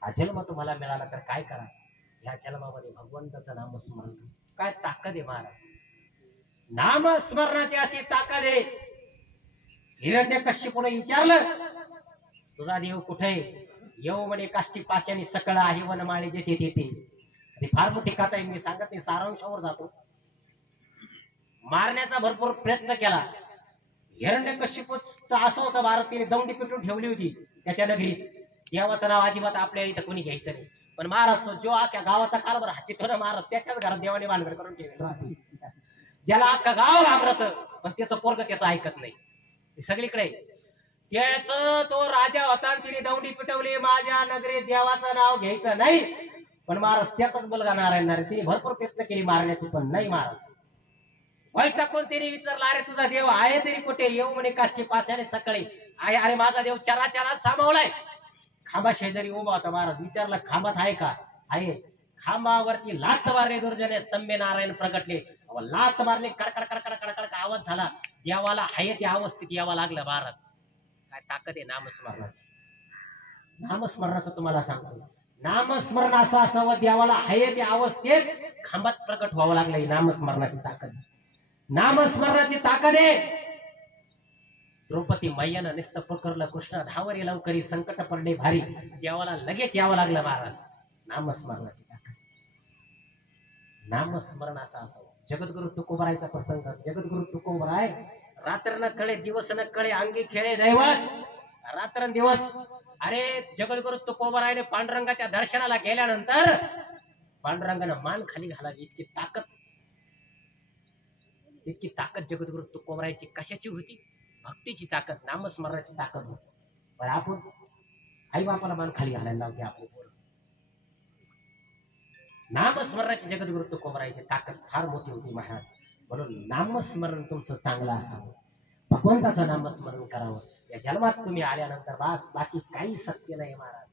हा जन्म तुम्हाला मिळाला तर काय करा, ह्या जन्मामध्ये भगवंताचं नामस्मरण. काय ताकद आहे महाराज, नामस्मरणाची अशी ताकद आहे. हिरण्यकश्यपूने विचारलं, तुझा देव कुठे. येऊ म्हणे काष्टी पाशाने सकळ आहे वनमाळे जेथे तेथे. फार मोठी कथा आहे, मी सांगत नाही, सारांशावर जातो. मारण्याचा भरपूर प्रयत्न केला. हिरण्यकश्यपूचं असं होतं महाराज, तिने दौंडी पेटून ठेवली होती त्याच्या नगरीत. देवाचं नाव अजिबात आपल्या इथं कोणी घ्यायचं नाही. पण महाराज तो जो अख्ख्या गावाचा कारभार हातीतो ना महाराज, त्याच्याच घरात देवाने भानगड करून ठेवली. ज्याला अख्खा गाव घाबरत, पण त्याचं पोरग त्याचं ऐकत नाही. सगळीकडे त्याच तो राजा होता, तिने दौंडी पिटवली, माझ्या नगरीत देवाचं नाव घ्यायचं नाही. पण महाराज त्यातच बलगा नारायण, तिने भरपूर प्रयत्न केली मारण्याची, पण नाही महाराज. वैतागून तिने विचारला, अरे तुझा देव आहे तरी कुठे. येऊ म्हणे काष्टी पाशाने सकाळी आहे. अरे माझा देव चराचरात सामावलाय. खांबा शेजारी उभा होता महाराज. विचारला, खांबात आहे का. आहे. खांबावरती लात मारले दुर्जने, स्तंभे नारायण प्रगटले. लात मारले, कडकड कडकड कडकड आवाज झाला. देवाला हाय त्या अवस्थेत यावं लागलं महाराज. काय ताकद आहे नामस्मरणाची. नामस्मरणाचं तुम्हाला सांगतो, नामस्मरण असं असावं, देवाला हाय त्या अवस्थेत खांबात प्रकट व्हावं लागलं. नामस्मरणाची ताकद. नामस्मरणाची ताकद आहे. द्रौपदी मैयानं नुसतं पकडलं, कृष्ण धावरी लवकरी, संकट पडले भारी, देवाला लगेच यावं लागलं महाराज. नामस्मरणाची ताकद, नामस्मरण असं असावं. जगद्गुरु तुकोबरायचा प्रसंग. जगद्गुरु तुकोबराय रात्र न कळे दिवस न कळे, अंगी खेळे दैवत, रात्र दिवस. अरे जगद्गुरु तुकोबरायने पांडुरंगाच्या दर्शनाला गेल्यानंतर पांडुरंगानं मान खाली घालावी इतकी ताकद जगद्गुरु तुकोबरायची कशाची होती? भक्तीची ताकद, नामस्मरणाची ताकद होती. पण आपण आई बापाला मान खाली घालायला लावते आपली पोरं. नामस्मरणाची जगद्गुरु तुकोबरायची ताकद फार मोठी होती महाराज. म्हणून नामस्मरण तुमचं चांगलं असावं, भगवंताचं नामस्मरण करावं. या जन्मात तुम्ही आल्यानंतर बास, बाकी काही सत्य नाही महाराज.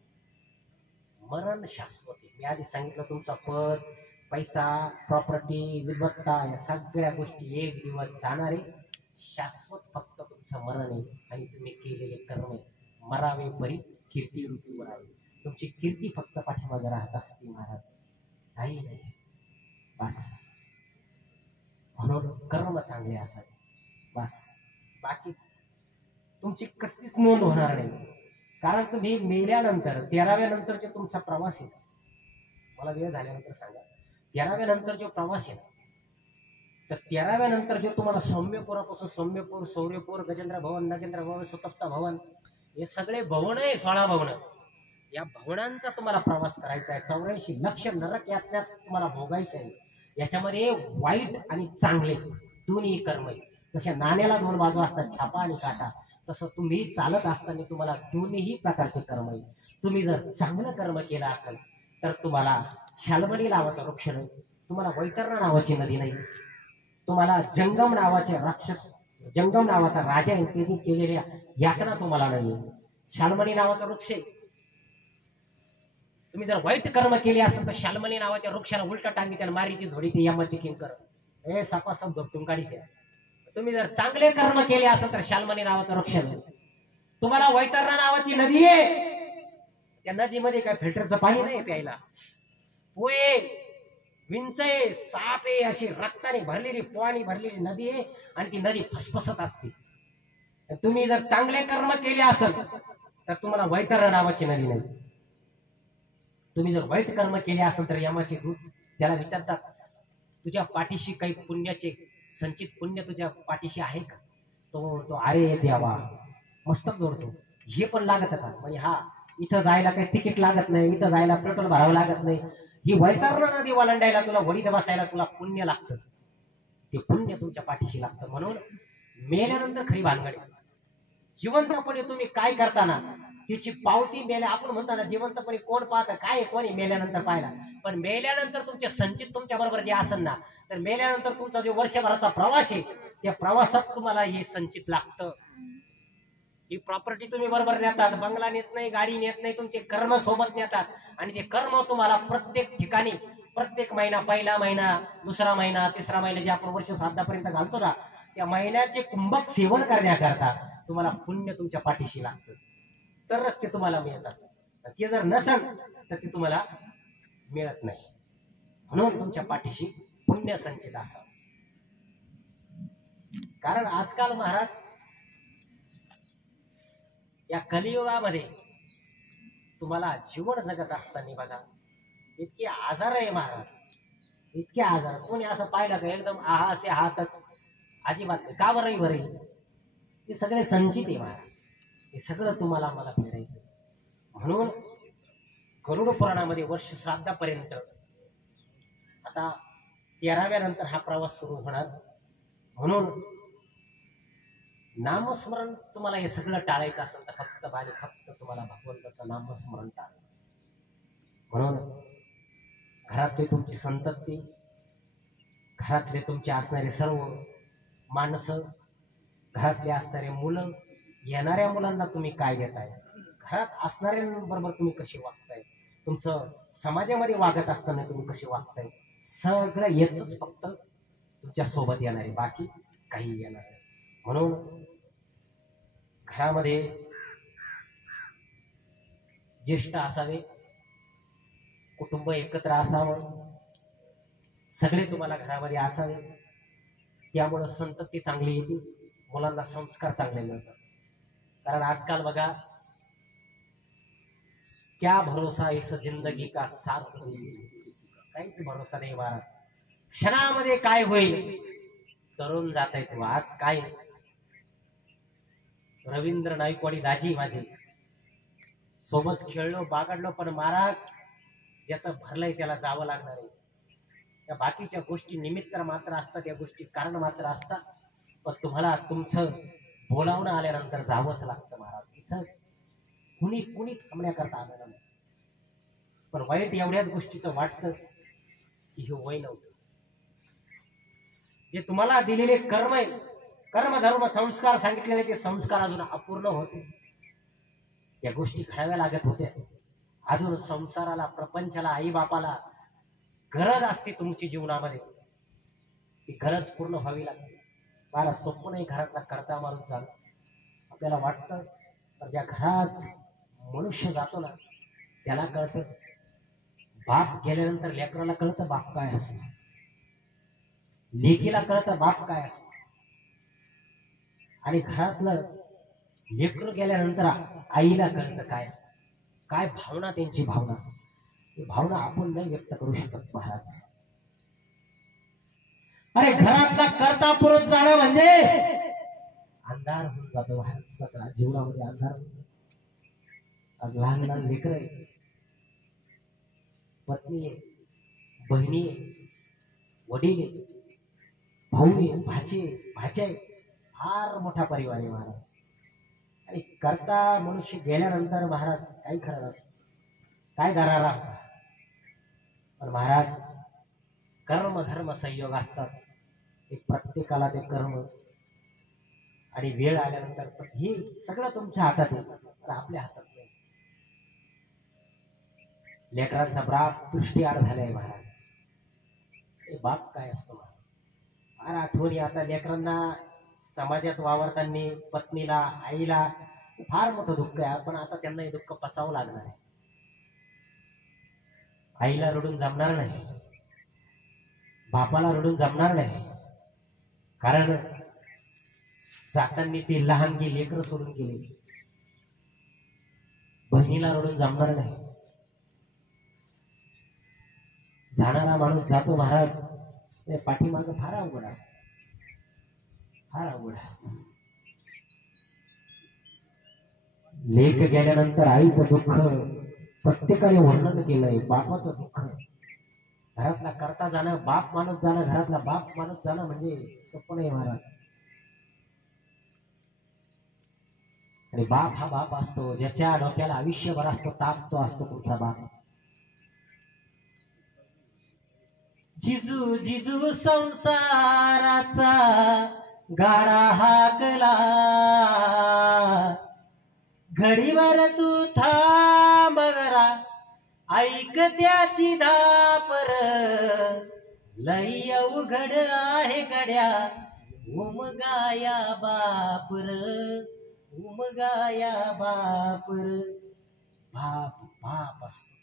मरण शाश्वत आहे. मी आधी सांगितलं, तुमचा पद, पैसा, प्रॉपर्टी, विद्वत्ता, या सगळ्या गोष्टी एक दिवस जाणार आहे. शाश्वत फक्त तुमचं मरण आहे आणि तुम्ही केलेले कर्म आहे. मरावे परी कीर्ती रूपी मरावे. तुमची कीर्ती फक्त पाठीमागे राहत असते महाराज, काही नाही बस. म्हणून कर्म चांगले असावे बस. बाकी तुमची कसलीच नोंद होणार नाही. कारण तुम्ही मेल्यानंतर 13व्या नंतर जो तुमचा प्रवास आहे, मला वेळ झाल्यानंतर सांगा, 13व्या नंतर जो प्रवास आहे, तर 13व्या नंतर जो तुम्हाला सौम्यपुरापासून सौम्यपूर, शौर्यपूर, गजेंद्र भवन, नगेंद्र भवन, सुतप्ता भवन, हे सगळे भवन आहे, 16 भवन. या भवनांचा तुम्हाला प्रवास करायचा आहे. 84 लक्ष नरक यातन्यात तुम्हाला भोगायचे आहे. याच्यामध्ये वाईट आणि चांगले दोन्ही कर्म आहे. जशा नाण्याला दोन बाजू असतात, छापा आणि काटा, तसं तुम्ही चालत असताना तुम्हाला दोन्ही प्रकारचे कर्म आहे. तुम्ही जर चांगलं कर्म केलं असेल तर तुम्हाला शाल्मली नावाचा वृक्ष नाही, तुम्हाला वैतरणा नावाची नदी नाही, तुम्हाला जंगम नावाचे राक्षस, जंगम नावाचा राजा आहे त्यांनी केलेल्या यातना तुम्हाला नाही. शाल्मली नावाचा वृक्ष आहे. तुम्ही जर वाईट कर्म केले असेल तर शाल्मली नावाच्या वृक्षाला उलटा टांगी त्याला मारीची झोडी ती यमाची किंकर हे सपासप धोपटून काढी द्या. तुम्ही जर चांगले कर्म केले असेल तर शाल्मली नावाचा वृक्ष नाही. तुम्हाला वैतरणा नावाची नदी आहे. त्या नदीमध्ये काय फिल्टरचं पाणी नाही प्यायला. पोहे, विंचय, साप आहे, अशी रक्ताने भरलेली, पाणी भरलेली नदी आहे आणि ती नदी फसफसत असते. तुम्ही जर चांगले कर्म केले असेल तर तुम्हाला वैतरणा नावाची नदी नाही. तुम्ही जर वाईट कर्म केले असेल तर यमाचे दूत त्याला विचारतात, तुझ्या पाठीशी काही पुण्याचे संचित पुण्य तुझ्या पाठीशी आहे का? तो अरे देवा, मस्तक जोडतो. हे पण लागत का? म्हणजे हा, इथं जायला काही तिकीट लागत नाही, इथं जायला पेट्रोल भरावं लागत नाही. ही वैतरणा नदी ओलांडायला तुला वडीत बसायला तुला पुण्य लागतं. ते पुण्य तुमच्या पाठीशी लागतं. म्हणून मेल्यानंतर खरी भानगड. जिवंतपणे तुम्ही काय करताना त्याची पावती मेल्या, आपण म्हणतो ना जिवंतपणे कोण पाहतं, काय कोणी मेल्यानंतर पाहिला, पण मेल्यानंतर तुमचे संचित तुमच्या बरोबर जे असेल ना, तर मेल्यानंतर तुमचा जो वर्षभराचा प्रवास आहे त्या प्रवासात तुम्हाला हे संचित लागतं. ही प्रॉपर्टी तुम्ही बरोबर नेतात, बंगला नेत नाही, गाडी नेत नाही, तुमचे कर्म सोबत नेतात आणि ते कर्म तुम्हाला प्रत्येक ठिकाणी, प्रत्येक महिना, पहिला महिना, दुसरा महिना, तिसरा महिना, जे आपण वर्ष श्राद्धापर्यंत घालतो ना, त्या महिन्याचे कुंभक सेवन करण्याकरता तुम्हाला पुण्य तुमच्या पाठीशी लागतं, तरच ते तुम्हाला मिळतात. ते जर नसेल तर ते तुम्हाला मिळत नाही. म्हणून तुमच्या पाठीशी पुण्य संचित असावं. कारण आजकाल महाराज या कलियुगामध्ये तुम्हाला जीवन जगत असताना बघा इतके आजार आहे महाराज, इतके आजार. कोणी असं पाहिलं का एकदम आहा असे हातच अजिबात नाही. का बरं बरं? हे सगळे संचित आहे महाराज. हे सगळं तुम्हाला मला फेडायचं. म्हणून गरुड पुराणामध्ये वर्ष श्राद्धापर्यंत, आता 13व्या नंतर हा प्रवास सुरू होणार. म्हणून नामस्मरण तुम्हाला हे सगळं टाळायचं असेल तर फक्त तुम्हाला भगवंताचं नामस्मरण टाळ. म्हणून घरातली तुमची संतती, घरातले तुमचे असणारे सर्व माणसं, घरातले असणारे मुलं, येणाऱ्या मुलांना तुम्ही काय देताय, घरात असणाऱ्यांबरोबर तुम्ही कसे वागताय, तुमचं समाजामध्ये वागत असताना तुम्ही कसे वागताय, सगळं याच फक्त तुमच्या सोबत येणार आहे, बाकी काही येणार नाही. म्हणून घरामध्ये ज्येष्ठ असावे, कुटुंब एकत्र असावं, सगळे तुम्हाला घरामध्ये असावे. त्यामुळं संतती चांगली येते, मुलांना संस्कार चांगले मिळतात. कारण आजकाल बघा, क्या भरोसा इस जिंदगी का साथ नहीं, काहीच भरोसा नाही महाराज. क्षणामध्ये काय होईल तरुण जात आहेत. आज काय रवींद्र नाईकवाडी दाजी माझे सोबत खेळलो बागडलो, पण महाराज ज्याचं भरलंय त्याला जावं लागणार आहे. त्या बाकीच्या गोष्टी निमित्त मात्र असतात, त्या गोष्टी कारण मात्र असतात, पण तुम्हाला तुमचं बोलावणं आल्यानंतर जावंच लागतं महाराज. इथं कुणी कुणी थांबण्याकरता आलेलं नाही. पण वाईट एवढ्याच गोष्टीचं वाटतं की हे वय नव्हतं. जे तुम्हाला दिलेले कर्म आहे, कर्म धर्म संस्कार सांगितलेले, ते संस्कार अजून अपूर्ण होते. त्या गोष्टी घडाव्या लागत होत्या. अजून संसाराला, प्रपंचाला, आई बापाला गरज असते तुमची जीवनामध्ये, ती गरज पूर्ण व्हावी लागते. मला सोपं नाही घरातला करता माणूस झालं. आपल्याला वाटतं, तर ज्या घरात मनुष्य जातो ना त्याला कळतं. बाप गेल्यानंतर लेकराला कळतं बाप काय असतो, लेकीला कळतं बाप काय असतो. आणि घरातलं लेकरं गेल्यानंतर आईला कळतं काय काय भावना, त्यांची भावना. ही भावना आपण नाही व्यक्त करू शकत महाराज. अरे घरातला करता पुरुष जाणं म्हणजे अंधार होऊन जातो महाराज. सगळा जीवनामध्ये अंधार होऊन जातो. लहान लहान लेकर आहे, पत्नी आहे, बहिणी आहे, वडील आहे, भाऊ आहे, भाचे भाचे आहे. फार मोठा परिवार आहे महाराज. आणि करता मनुष्य गेल्यानंतर महाराज काही खरं नसतं, काय दरारा. पण महाराज कर्म धर्म संयोग असतात, ते प्रत्येकाला ते कर्म आणि वेळ आल्यानंतर हे सगळं तुमच्या हातात आहे, पण आपल्या हातात नाही. लेकरांचा बाप दृष्टीआड झालाय महाराज. हे बाप काय असतो महाराज. फार आठवणी आता लेकरांना समाजात वावरताना, पत्नीला, आईला फार मोठं दुःख आहे. पण आता त्यांना हे दुःख पचावं लागणार आहे. आईला रडून जमणार नाही, बापाला रडून जमणार नाही. कारण जाताना ती लहानगी लेकरं सोडून गेली. बहिणीला रडून जमणार नाही. जाणारा माणूस जातो महाराज, ते पाठीमाग फार अवघड असत, फार अवघड असत. लेक गेल्यानंतर आईचं दुःख प्रत्येकाने वर्णन केलंय. बापाचं दुःख, घरातला करता जाणं, बाप माणूस जाणं, घरातला बाप माणूस जाणं म्हणजे सोपं नाही महाराज. आणि बाप हा बाप असतो, ज्याच्या डोक्याला आयुष्यभर असतो ताप, तो असतो तुमचा बाप. जिजू जिजू संसाराचा गाडा हाकला, घडीवर तू थांबरा, ऐक त्याची धापर, लई अवघड आहे गड्या, उमगाया बापर, उमगाया बापर. बाप बाप असतो,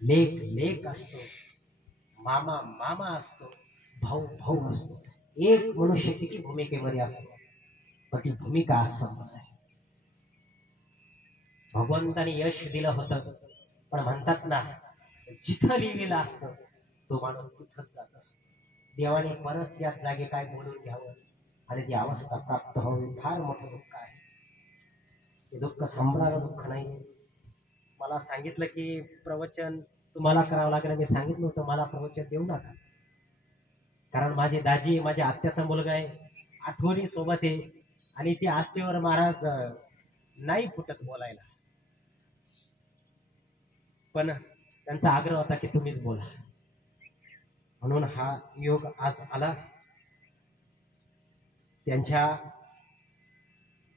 लेक लेक असतो, मामा मामा असतो, भाऊ भाऊ असतो. एक मनुष्य किती भूमिकेमध्ये असतो, पण ती भूमिका असंपत आहे. भगवंताने यश दिलं होतं, पण म्हणतात ना, जिथं लिहिलेलं असतं तो माणूस तिथंच जात असतो. देवाने परत त्याच जागी काय बोलून घ्यावं आणि ती अवस्था प्राप्त व्हावी. फार मोठं दुःख आहे. हे दुःख संपणारं दुःख नाही. मला सांगितलं की प्रवचन तुम्हाला करावं लागेल. मी सांगितलं होतं मला प्रवचन देऊ नका, कारण माझी दाजी माझ्या आत्याचा मुलगा आहे, आठवणी सोबत आहे. आणि ते आस्थेवर महाराज नाही फुटत बोलायला, पण त्यांचा आग्रह होता की तुम्हीच बोला, म्हणून हा योग आज आला. त्यांच्या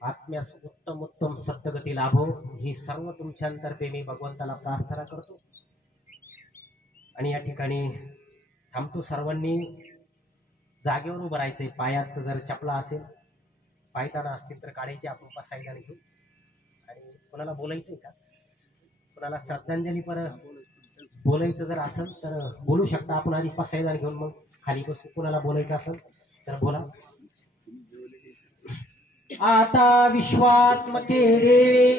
आत्म्यास उत्तम उत्तम सत्यगती लाभो ही सर्व तुमच्यातर्फे मी भगवंताला प्रार्थना करतो. आणि या ठिकाणी थांबतो. सर्वांनी जागेवर उभं राहायचंय. पायात जर चपला असेल, पायताना असतील तर काढायची, आपण बसायला घेऊ. आणि कोणाला बोलायचंय का, कोणाला श्रद्धांजली पर बोलायचं जर असेल तर बोलू शकता आपण. आधी पसायदान घेऊन मग खाली बसू. कोणाला बोलायचं असेल तर बोला. आता विश्वात्मके देवे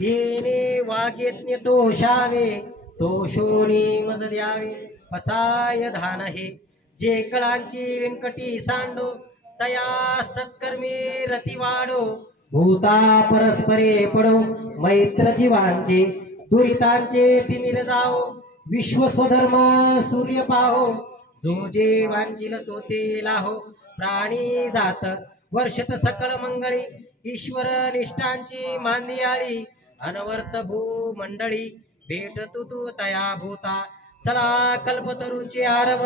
येणे वागेज्ञ तोषावे तोषोनी मज द्यावे पसाय धान हे जे कळांची व्यंकटी सांडो तया सत्कर्मी रती वाढो भूता परस्परे पडो मैत्र जीवांचे दुरितांचे तिमिर जाओ विश्व स्वधर्म सूर्य पाहो जो जे वांचिल तो ते लाहो प्राणी जात वर्षत सकळ मंगळी ईश्वर निष्ठांची मांदियाळी अनवर्त भूमंडळी भेट तू तया भूता चला कल्पतरूंचे आरव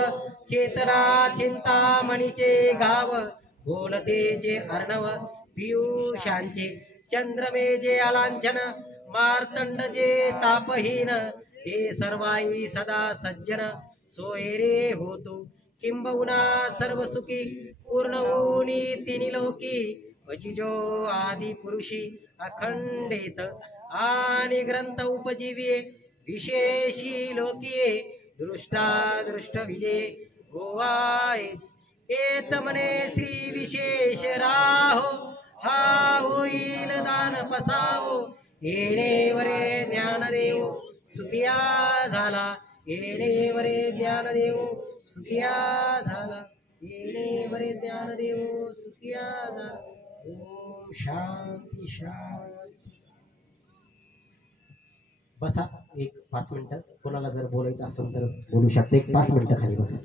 चेतना चिंतामणीचे गाव बोलते जे अर्णव पियुषांचे चंद्रमे जे अलांछन मार्तंड जे तापहीन ते सर्वाई सदा सज्जन सोयरे होतो किंबहुना सर्व सुखी पूर्ण होऊनी तिनी लोकी अजिजो आदि पुरुषी अखंडित आणि ग्रंथ उपजीविये विशेषी लोकिये दृष्टा दृष्ट विजय गोवाय एत मने श्री विशेष राहो हा होईल दान पसावो येणे वरे ज्ञानदेव सुखिया झाला येणे वरे ज्ञानदेव सुखिया झाला येणे वरे ज्ञानदेव सुखिया झाला. ओम शांती शांती. बसा एक 5 मिनिटं. कोणाला जर बोलायचं असेल तर बोलू शकते. 1 5 मिनिटं खाली बसा.